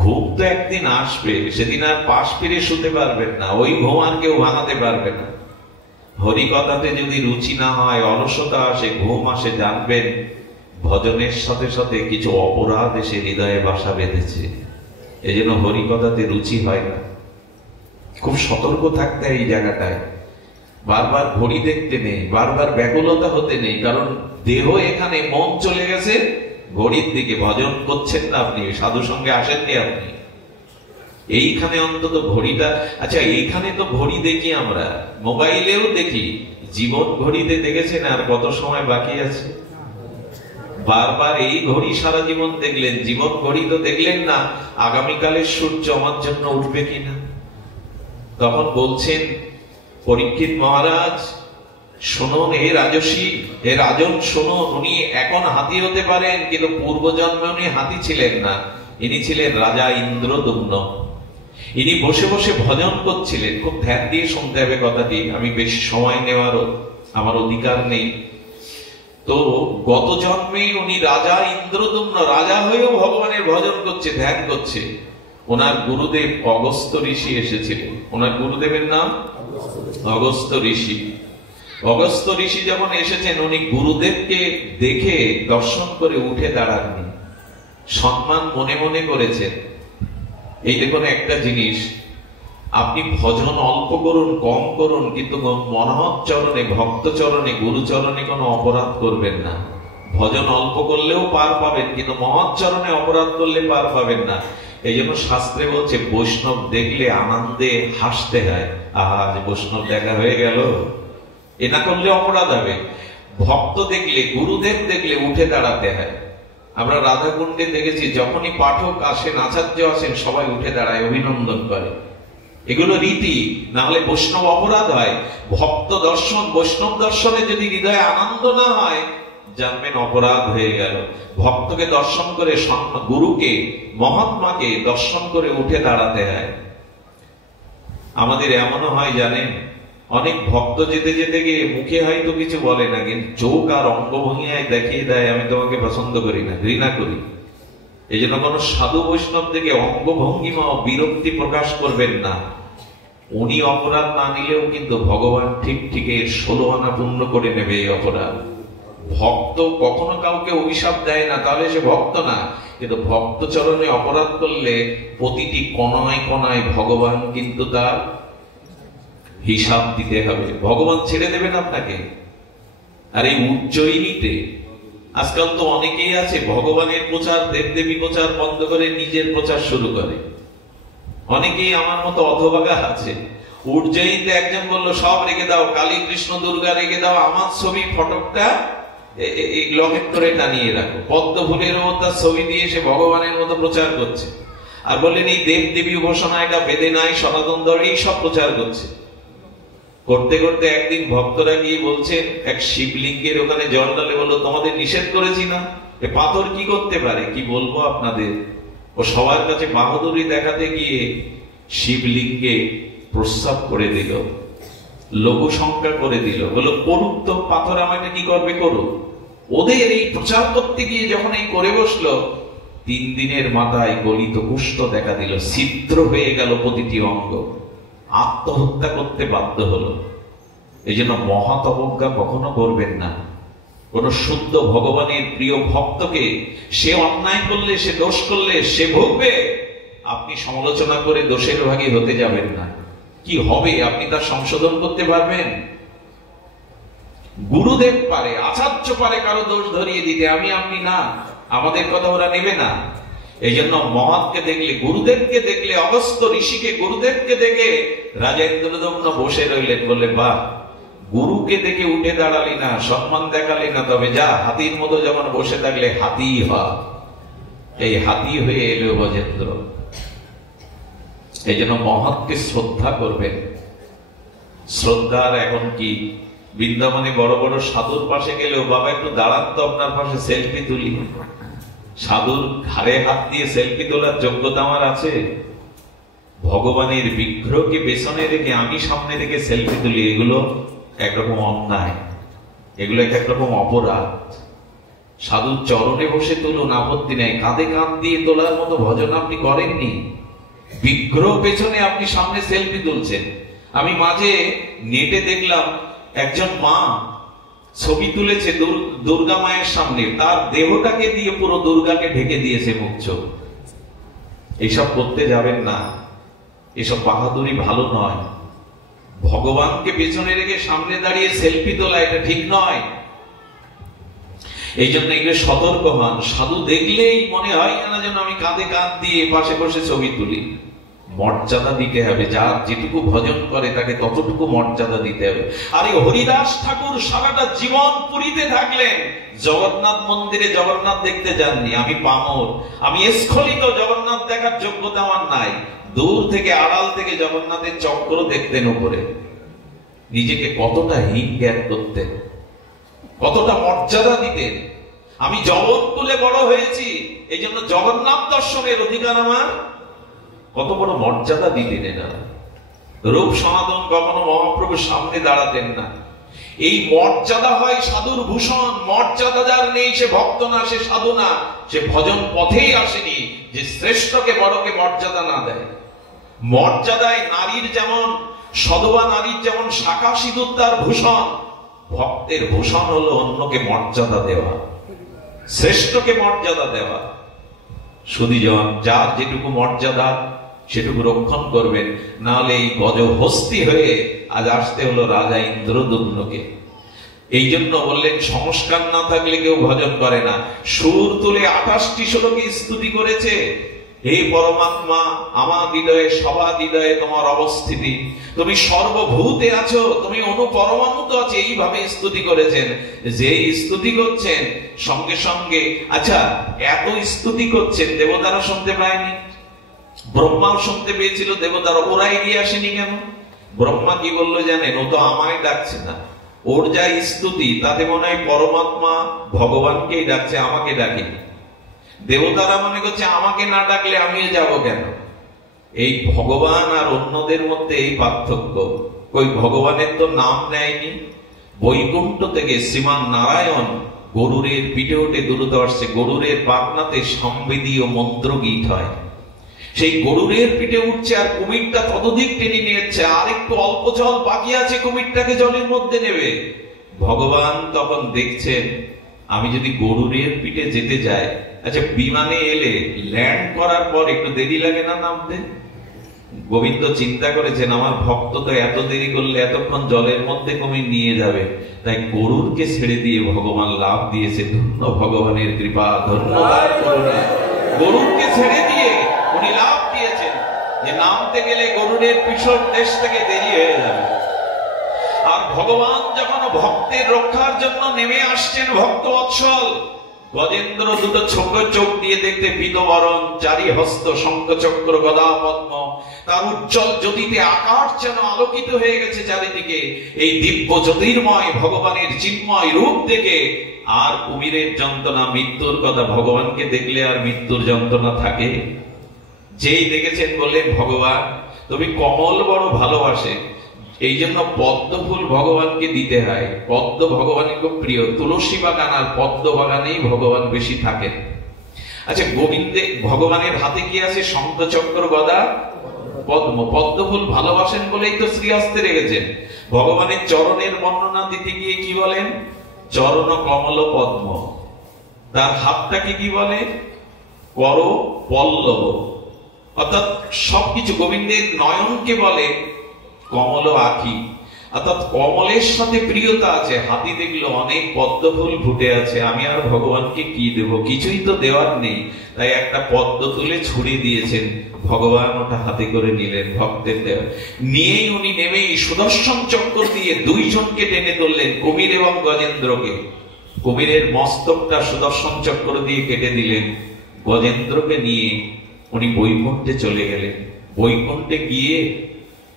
ঘুম তো একদিন আসবে, সেদিন আর পাশ ফিরে শুতে পারবেন না। ওই ঘুম আর কেউ ভাঙাতে পারবে না। হরিকথাতে যদি রুচি না হয়, অলসতা আসে, ঘুম আসে, জানবেন ভজনের সাথে সাথে কিছু অপরাধ এসে হৃদয়ে বাসা বেঁধেছে। এই জন্য হরিকথাতে রুচি হয় না। খুব সতর্ক থাকতে হয় এই জায়গাটায়। বারবার ঘড়ি দেখতে নেই, বারবার ব্যাকুলতা হতে নেই, কারণ দেহ এখানে, মন চলে গেছে ঘড়ির দিকে। ভজন করছেন না আপনি, সাধু সঙ্গে আসেননি আপনি। এইখানে অন্তত ঘড়িটা, আচ্ছা এইখানে তো ঘড়ি দেখি আমরা, মোবাইলেও দেখি। জীবন ঘড়িতে দেখেছেন আর কত সময় বাকি আছে? বারবার এই ঘড়ি সারা জীবন দেখলেন, জীবন ঘড়ি তো দেখলেন না আগামীকালের সূর্য আমার জন্য উঠবে কিনা। তখন বলছেন পরীক্ষিত মহারাজ, শুনুন হে রাজসী, হে রাজন শুনুন, উনি এখন হাতি হতে পারেন, কিন্তু পূর্বজন্মে উনি হাতি ছিলেন না। ইনি ছিলেন রাজা ইন্দ্রদুম্ন। ইনি বসে বসে ভজন করছিলেন। খুব ধ্যান দিয়ে শুনতে হবে কথাটি, আমি বেশি সময় নেওয়ার আমার অধিকার নেই। তো গত জন্মে উনি রাজা ইন্দ্রদুম্ন, রাজা হয়েও ভগবানের ভজন করছে, ধ্যান করছে। ওনার গুরুদেব অগস্ত্য ঋষি এসেছিলেন। ওনার গুরুদেবের নাম অগস্ত্য ঋষি। অগস্ত্য ঋষি যখন এসেছেন, উনি গুরুদেবকে দেখে দর্শন করে উঠে দাঁড়াননি, সম্মান মনে মনে করেছেন। এই দেখুন একটা জিনিস, আপনি ভজন অল্প করুন, কম করুন, কিন্তু মনোহর চরণে, ভক্ত চরণে, গুরু চরণে কোনো অপরাধ করবেন না। ভজন অল্প করলেও পার পাবেন, কিন্তু মহৎ চরণে অপরাধ করলে পার পাবেন না। এই জন্য শাস্ত্রে বলছে বৈষ্ণব দেখলে আনন্দে হাসতে হয়। আজ বৈষ্ণব দেখা হয়ে গেল, এ না করলে অপরাধ হবে। ভক্ত দেখলে, গুরুদেব দেখলে উঠে দাঁড়াতে হয়। আমরা রাধাকুণ্ডে দেখেছি, যখনই পাঠক আসেন, আচার্য আসেন, সবাই উঠে দাঁড়ায়, অভিনন্দন করে। এগুলো রীতি, না হলে বৈষ্ণব অপরাধ হয়। ভক্ত দর্শন, বৈষ্ণব দর্শনে যদি হৃদয়ে আনন্দ না হয়, জানবেন অপরাধ হয়ে গেল। ভক্তকে দর্শন করে, গুরুকে, মহাত্মাকে দর্শন করে উঠে দাঁড়াতে হয়। আমাদের এমনও হয় জানেন, অনেক ভক্ত যেতে যেতে গিয়ে মুখে হয়তো কিছু বলে না, কিন্তু চোখ আর অঙ্গভঙ্গিমায় দেখিয়ে দেয় আমি তোমাকে পছন্দ করি না, ঘৃণা করি। এই জন্য কোন সাধু বৈষ্ণব থেকে অঙ্গভঙ্গিমা বিরক্তি প্রকাশ করবেন না। উনি অপরাধ না নিলেও কিন্তু ভগবান ঠিক ঠিক এর 16 আনা পূর্ণ করে নেবে এই অপরাধ। ভক্ত কখনো কাউকে অভিশাপ দেয় না, তাহলে সে ভক্ত না। কিন্তু ভক্ত চরণে অপরাধ করলে প্রতিটি কণায় কণায় ভগবান কিন্তু তার হিসাব দিতে হবে। ভগবান ছেড়ে দেবেন আপনাকে। আর এই উজ্জয়িনীতে আজকাল তো অনেকেই আছে ভগবানের প্রচার, দেবদেবী প্রচার বন্ধ করে নিজের প্রচার শুরু করে। অনেকেই আমার মতো অধভাগা আছে। উজ্জয়িনীতে একজন বললো সব রেখে দাও, কালী কৃষ্ণ দুর্গা রেখে দাও, আমার ছবি ফটকটা লকেট করে টানিয়ে রাখো। পদ্ম ফুলের তার ছবি দিয়ে সে ভগবানের মতো প্রচার করছে। আর বললেন এই দেব দেবী উপাসনা, এটা বেদে নাই, সনাতন ধর্ম, এই সব প্রচার করছে। করতে করতে একদিন ভক্তরা গিয়ে বলছেন, এক শিবলিঙ্গের ওখানে জল ঢালে, বললো তোমাদের নিষেধ করেছি না, এ পাথর কি করতে পারে, কি বলবো আপনাদের। ও সবার কাছে বাহাদুরি দেখাতে গিয়ে শিবলিঙ্গে প্রস্রাব করে দিল, লঘু সংখ্যা করে দিল। বললো করুক তো, পাথর আমাকে কি করবে, করুক। ওদের এই প্রচার করতে গিয়ে যখন এই করে বসলো, 3 দিনের মাথায় গলিত কুষ্ঠ দেখা দিল, ছিদ্র হয়ে গেল প্রতিটি অঙ্গ, আত্মহত্যা করতে বাধ্য হলো। এই জন্য মহৎ অবজ্ঞা কখনো করবেন না। কোন শুদ্ধ ভগবানের প্রিয় ভক্তকে সে অন্যায় করলে, সে দোষ করলে সে ভুগবে, আপনি সমালোচনা করে দোষের ভাগী হতে যাবেন না। কি হবে? আপনি তার সংশোধন করতে পারবেন? গুরুদেব পারে, আচার্য পারে কারো দোষ ধরিয়ে দিতে, আপনি না। আমাদের কথা ওরা নেবে না। এই জন্য মহৎকে দেখলে, গুরুদেবকে দেখলে, অগস্ত্য ঋষিকে, গুরুদেবকে দেখে রাজা ইন্দ্রদম্ন বসে রইলেন, বললে বাহ, গুরুকে দেখে উঠে দাঁড়ালি না, সম্মান দেখালি না, তবে যা হাতির মতো যেমন বসে থাকলে হাতি হয়। এই হাতি হয়ে এলো গজেন্দ্র। এই জন্য মহৎকে শ্রদ্ধা করবেন। শ্রদ্ধার এখন কি, বৃন্দাবনে বড় বড় সাধুর পাশে গেলেও, বাবা একটু দাঁড়ান তো, আপনার পাশে সেলফি তুলি। সাধুর ঘাড়ে হাত দিয়ে সেলফি তোলার যোগ্যতা আমার আছে? ভগবানের বিগ্রহকে পেছনে রেখে আমি সামনে রেখে সেলফি তুলি, এগুলো একরকম অন্যায়, এগুলো একরকম অপরাধ। সাধুর চরণে বসে তুলুন, আপত্তি নেই। কাঁধে কাঁধ দিয়ে তোলার মতো ভজন আপনি করেননি। বিগ্রহ পেছনে আপনি সামনে সেলফি তুলছেন। আমি মাঝে নেটে দেখলাম একজন মা ছবি তুলেছে দুর্গা মায়ের সামনে, তার দেহটাকে দিয়ে পুরো দুর্গাকে ঢেকে দিয়েছে মুখ চোখ। এইসব করতে যাবেন না, এসব বাহাদুরি ভালো নয়। ভগবানকে পেছনে রেখে সামনে দাঁড়িয়ে সেলফি তোলা, এটা ঠিক নয়। এই জন্য এগুলো সতর্ক হন। সাধু দেখলেই মনে হয় না যেন আমি কাঁধে কাঁধ দিয়ে পাশে বসে ছবি তুলি। মর্যাদা দিতে হবে, যার যেটুকু ভজন করে তাকে ততটুকু মর্যাদা দিতে হবে। আর এই হরিদাস ঠাকুর সারাটা জীবন পুরীতে থাকলেন, জগন্নাথ মন্দিরে জগন্নাথ দেখতে যাননি। আমি পামর, আমি স্খলিত, জগন্নাথ দেখার যোগ্যতা আমার নাই। দূর থেকে, আড়াল থেকে জগন্নাথের চক্র দেখতেন উপরে। নিজেকে কতটা হীন জ্ঞান করতেন, কতটা মর্যাদা দিতেন। আমি জগৎকুলে বড় হয়েছি, এই জন্য জগন্নাথ দর্শনের অধিকার আমার। কত বড় মর্যাদা দিতেন এনারা। রূপ সনাতন কখনো মহাপ্রভুর সামনে দাঁড়াতেন না। এই মর্যাদা হয় সাধুর ভূষণ। মর্যাদা যার নেই সে ভক্ত না, সে সাধু না, সে ভজন পথেই আসেনি। যে শ্রেষ্ঠকে বড়কে মর্যাদা না দেয়। মর্যাদায় নারীর যেমন, সধবা নারীর যেমন শাখা সিঁদুর তার ভূষণ, ভক্তের ভূষণ হলো অন্যকে মর্যাদা দেওয়া, শ্রেষ্ঠকে মর্যাদা দেওয়া। সুধীজন, যার যেটুকু মর্যাদা সেটুকু রক্ষণ করবেন, নাহলে এই গজহস্তি হয়ে আজ আসতে হলো রাজা ইন্দ্রদম্নকে। এই জন্য বললেন সংস্কার না থাকলে কেউ ভজন করে না। সুর তুলে 28টি শ্লোকে স্তুতি করেছে, হে পরমাত্মা, আমার হৃদয়ে সবা হৃদয়ে তোমার অবস্থিতি, তুমি সর্বভূতে আছো, তুমি অনুপরমাণুত আছো, এইভাবে স্তুতি করেছেন। যে স্তুতি করছেন সঙ্গে সঙ্গে, আচ্ছা এত স্তুতি করছেন, দেবতারা শুনতে পায়নি? ব্রহ্মাও শুনতে পেয়েছিল, দেবতারা ওরা এগিয়ে আসেনি কেন? ব্রহ্মা কি বললো জানেন? ও তো আমায় ডাকছে না, ওর যা স্তুতি তাতে মনে হয় পরমাত্মা ভগবানকেই ডাকছে, আমাকে ডাকেনি। দেবতারা মনে করছে আমাকে না ডাকলে আমিও যাব কেন? এই ভগবান আর অন্যদের মধ্যে এই পার্থক্য। ওই ভগবানের তো নাম নেয়নি। বৈকুণ্ঠ থেকে শ্রীমান নারায়ণ গরুরের পিঠে উঠে দ্রুত আসছে। গরুরের পাখনাতে সম্বেদীয় মন্ত্র গীত হয়। সেই গরুরের পিঠে উঠছে আর কুমিরটা ততোধিক টেনে নিয়েছে, আর একটু অল্প জল বাকি আছে, কুমিরটাকে জলের মধ্যে নেবে। ভগবান তখন দেখছেন আমি যদি গরুরের পিঠে যেতে যাই, আচ্ছা বিমানে এলে ল্যান্ড করার পর একটু দেরি লাগে না নামতে? গোবিন্দ চিন্তা করেছেন আমার ভক্ত তো এত দেরি করলে এতক্ষণ জলের মধ্যে কুমির নিয়ে যাবে, তাই গরুরকে ছেড়ে দিয়ে ভগবান লাভ দিয়েছে। ধন্য ভগবানের কৃপা, ধন্যবাদ করুণা। গরুরকে ছেড়ে দিয়ে উনি লাভ দিয়েছেন যে নামতে গেলে গরুরের পিছন দেশ থেকে দেরি হয়ে যাবে। আর ভগবান যখন ভক্তের রক্ষার জন্য নেমে আসছেন ভক্ত বৎসল, গজেন্দ্র দুটো ছোট চোখ দিয়ে দেখতে পীতবরণ, চারি হস্ত, শঙ্খ চক্র, গদা পদ্ম, তার উজ্জ্বল জ্যোতিতে আকাশ যেন আলোকিত হয়ে গেছে চারিদিকে। এই দিব্য জ্যোতির্ময় ভগবানের চিন্ময় রূপ দেখে আর কুমিরের যন্ত্রণা, মৃত্যুর কথা, ভগবানকে দেখলে আর মৃত্যুর যন্ত্রণা থাকে? যেই দেখেছেন বললেন ভগবান তুমি কমল বড় ভালোবাসে, এই জন্য পদ্ম ফুল ভগবানকে দিতে হয়। পদ্ম ভগবানের খুব প্রিয়। তুলসী বাগান আর পদ্ম বাগানেই ভগবান বেশি থাকেন। আচ্ছা, গোবিন্দে ভগবানের হাতে কি আছে? শঙ্খ, চক্র, গদা, পদ্ম। পদ্মফুল ভালোবাসেন বলেই তো শ্রীহস্তে রেখেছেন। ভগবানের চরণের বর্ণনা দিতে গিয়ে কি বলেন? চরণ কমল পদ্ম। তার হাতটাকে কি বলে? কর পল্লব। অর্থাৎ সবকিছু গোবিন্দের নয়নকে বলে কমল আখি, অর্থাৎ কমলের সাথে প্রিয়তা আছে। হাতি দেখলো অনেক পদ্ম ফুল ফুটে আছে, আমি আর ভগবানকে কি দেব? কিছুই তো দেওয়ার নেই, তাই একটা পদ্ম তুলে ছুড়ে দিয়েছেন, ভগবান ওটা হাতে করে নিলেন ভক্তের দেওয়া। নিয়েই উনি নেমেই সুদর্শন চক্র দিয়ে দুইজনকে টেনে তুললেন, কুমির এবং গজেন্দ্রকে। কুমিরের মস্তকটা সুদর্শন চক্র দিয়ে কেটে দিলেন, গজেন্দ্রকে নিয়ে উনি বৈকুণ্ঠে চলে গেলেন। বৈকুণ্ঠে গিয়ে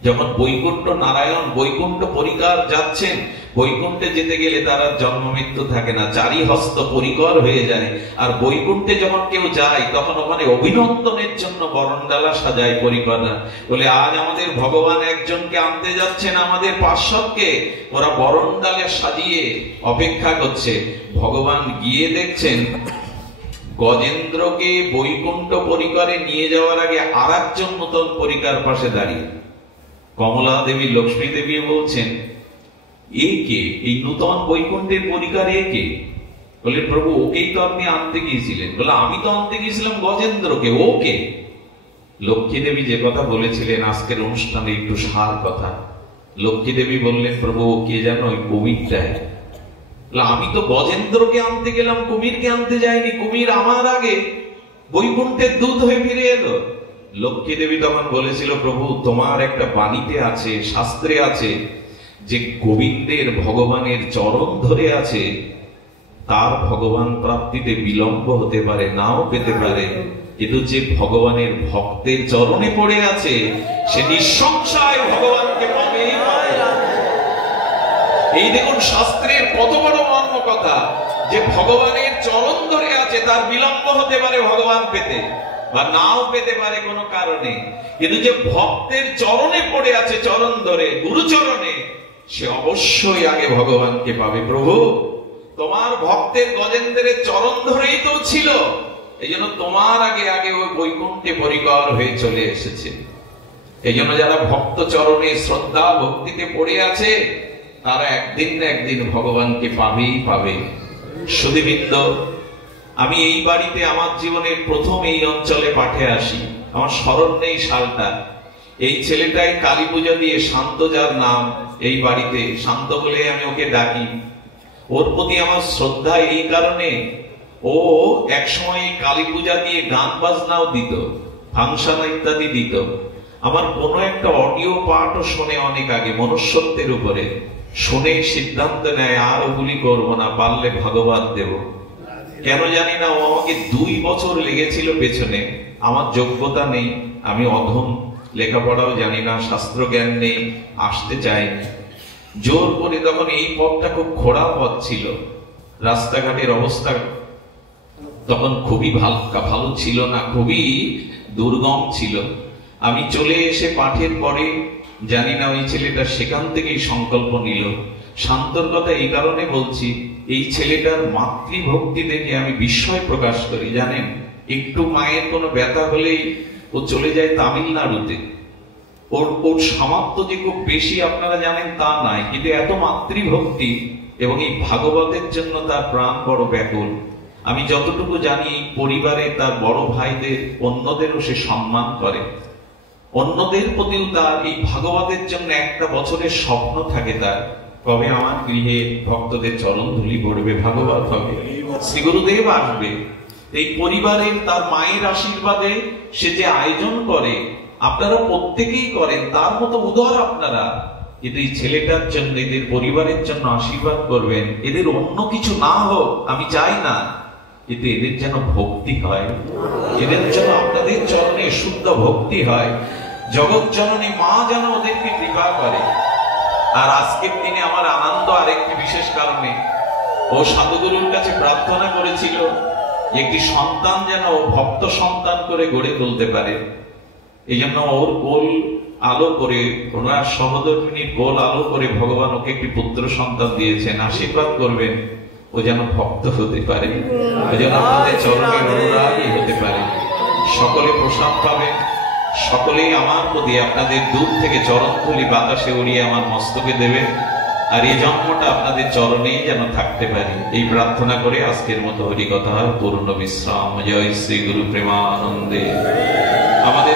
যখন বৈকুণ্ঠ নারায়ণ বৈকুণ্ঠ পরিকার যাচ্ছেন, বৈকুণ্ঠে যেতে গেলে তার আর জন্ম মৃত্যু থাকে না, চারি হস্ত পরিকর হয়ে যায়। আর বৈকুণ্ঠে যখন কেউ যায় তখন ওখানে অভিনন্দনের জন্য বরণডালা সাজায় পরিকররা, বলে আজ আমাদের ভগবান একজনকে আনতে যাচ্ছেন আমাদের পার্শ্বদকে। ওরা বরণডালে সাজিয়ে অপেক্ষা করছে। ভগবান গিয়ে দেখছেন গজেন্দ্রকে বৈকুণ্ঠ পরিকরে নিয়ে যাওয়ার আগে আর একজন নতুন পরিকার পাশে দাঁড়িয়ে। কমলা দেবী, লক্ষ্মী দেবী বলছেন, এ কে? এই নূতন বৈকুণ্ঠের পরিকার এ কে? বলে প্রভু ওকেই তো আপনি আনতে গিয়েছিলেন। বলে আমি তো আনতে গিয়েছিলাম গজেন্দ্রকে, ওকে। লক্ষ্মী দেবী যে কথা বলেছিলেন আজকের অনুষ্ঠানে একটু সার কথা। লক্ষ্মী দেবী বললেন, প্রভু ও কে জানো? ওই কুমিরটাই। আমি তো গজেন্দ্রকে আনতে গেলাম, কুমিরকে আনতে যাইনি। কুমির আমার আগে বৈকুণ্ঠের দূত হয়ে ফিরে এলো। লক্ষ্মী দেবী তখন বলেছিল, প্রভু তোমার একটা বাণীতে আছে, শাস্ত্রে আছে যে গোবিন্দের ভগবানের চরণ ধরে আছে, তার ভগবান প্রাপ্তিতে বিলম্ব হতে পারে, নাও পেতে পারে, কিন্তু যে ভগবানের ভক্তের চরণে পড়ে আছে সে নিঃসংশয় ভগবানকে পাবে। এই দেখুন শাস্ত্রের কত বড় মর্ম কথা, যে ভগবানের চরণ ধরে আছে তার বিলম্ব হতে পারে ভগবান পেতে, বা নাও পেতে পারে কোনো কারণে, কিন্তু যে ভক্তের চরণে পড়ে আছে চরণ ধরে, গুরুচরণে, সে অবশ্যই আগে ভগবানকে পাবে। প্রভু তোমার ভক্তের গজেন্দ্রের চরণ ধরেই তো ছিল, এই জন্য তোমার আগে আগে ওই বৈকুণ্ঠে পরিকর হয়ে চলে এসেছে। এই জন্য যারা ভক্ত চরণে শ্রদ্ধা ভক্তিতে পড়ে আছে তারা একদিন না একদিন ভগবানকে পাবেই পাবে। সুধীবৃন্দ, আমি এই বাড়িতে আমার জীবনের প্রথম এই অঞ্চলে পাঠে আসি, আমার স্মরণ নেই সালটা। এই ছেলেটাই কালী পূজা দিয়ে, শান্ত যার নাম, এই বাড়িতে শান্ত বলে আমি ওকে ডাকি। ওর প্রতি আমার শ্রদ্ধা এই কারণে, ও একসময় কালী পূজা দিয়ে গান বাজনাও দিত, ফাংশন ইত্যাদি দিত। আমার কোনো একটা অডিও পাঠও শোনে অনেক আগে মনুষ্যত্বের উপরে, শুনে সিদ্ধান্ত নেয় আর ওগুলি করবো না, পারলে ভাগবত দেব। কেন জানি না, ও আমাকে 2 বছর লেগেছিল পেছনে। আমার যোগ্যতা নেই, আমি অধম, লেখাপড়াও জানি না, শাস্ত্র জ্ঞান নেই, আসতে চাইনি। জোর করে, তখন এই পথটা খুব খোঁড়া পথ ছিল, রাস্তাঘাটের অবস্থা তখন খুবই ভালো ছিল না, খুবই দুর্গম ছিল। আমি চলে এসে পাঠের পরে জানি না ওই ছেলেটা সেখান থেকেই সংকল্প নিল। শান্তর কথা এই কারণে বলছি, এই ছেলেটার মাতৃভক্তি দেখে আমি বিস্ময় প্রকাশ করি। জানেন, একটু মায়ের কোনো ব্যথা হলেই ও চলে যায় তামিলনাড়ুতে। ওর সামর্থ্য যে খুব বেশি আপনারা জানেন তা নাই, কিন্তু এত মাতৃভক্তি এবং এই ভাগবতের জন্য তার প্রাণ বড় ব্যাকুল। আমি যতটুকু জানি পরিবারে তার বড় ভাইদের, অন্যদেরও সে সম্মান করে, অন্যদের প্রতিও তার এই ভাগবতের জন্য একটা বছরের স্বপ্ন থাকে তার, কবে আমার গৃহে ভক্তদের চরণ ধুলি পড়বে, ভাগবত হবে, শ্রী গুরুদেব আসবে। এই পরিবারের তার মায়ের আশীর্বাদে সে যে আয়োজন করে, আপনারা প্রত্যেকেই করেন, তার মতো উদার আপনারা। কিন্তু এই ছেলেটার জন্য, এদের পরিবারের জন্য আশীর্বাদ করবেন। এদের অন্য কিছু না হোক আমি চাই না, কিন্তু এদের যেন ভক্তি হয়, এদের যেন আপনাদের চরণে শুদ্ধ ভক্তি হয়। জগৎ জননী মা যেন ওদেরকে কৃপা করে। আর আজকের দিনে আমার আনন্দ আরেকটি বিশেষ কারণে, ও সাধুগুরুর কাছে প্রার্থনা করেছিল একটি সন্তান যেন ভক্ত সন্তান করে গড়ে তুলতে পারে। এই জন্য ওর কোল আলো করে, ওনার সহধর্মিনীর কোল আলো করে ভগবান ওকে একটি পুত্র সন্তান দিয়েছেন। আশীর্বাদ করবেন, ও ও যেন ভক্ত হতে পারে, ও যেন আপনাদের চরণে অনুরাগী হতে পারে। সকলে প্রসাদ পাবে, সকলেই আমার প্রতি আপনাদের দূর থেকে চরণধুলি বাতাসে উড়িয়ে আমার মস্তকে দেবে, আর এই জন্মটা আপনাদের চরণেই যেন থাকতে পারি, এই প্রার্থনা করে আজকের মতো হরিকথার পূর্ণ বিশ্রাম। জয় শ্রী গুরু প্রেমানন্দে। আমাদের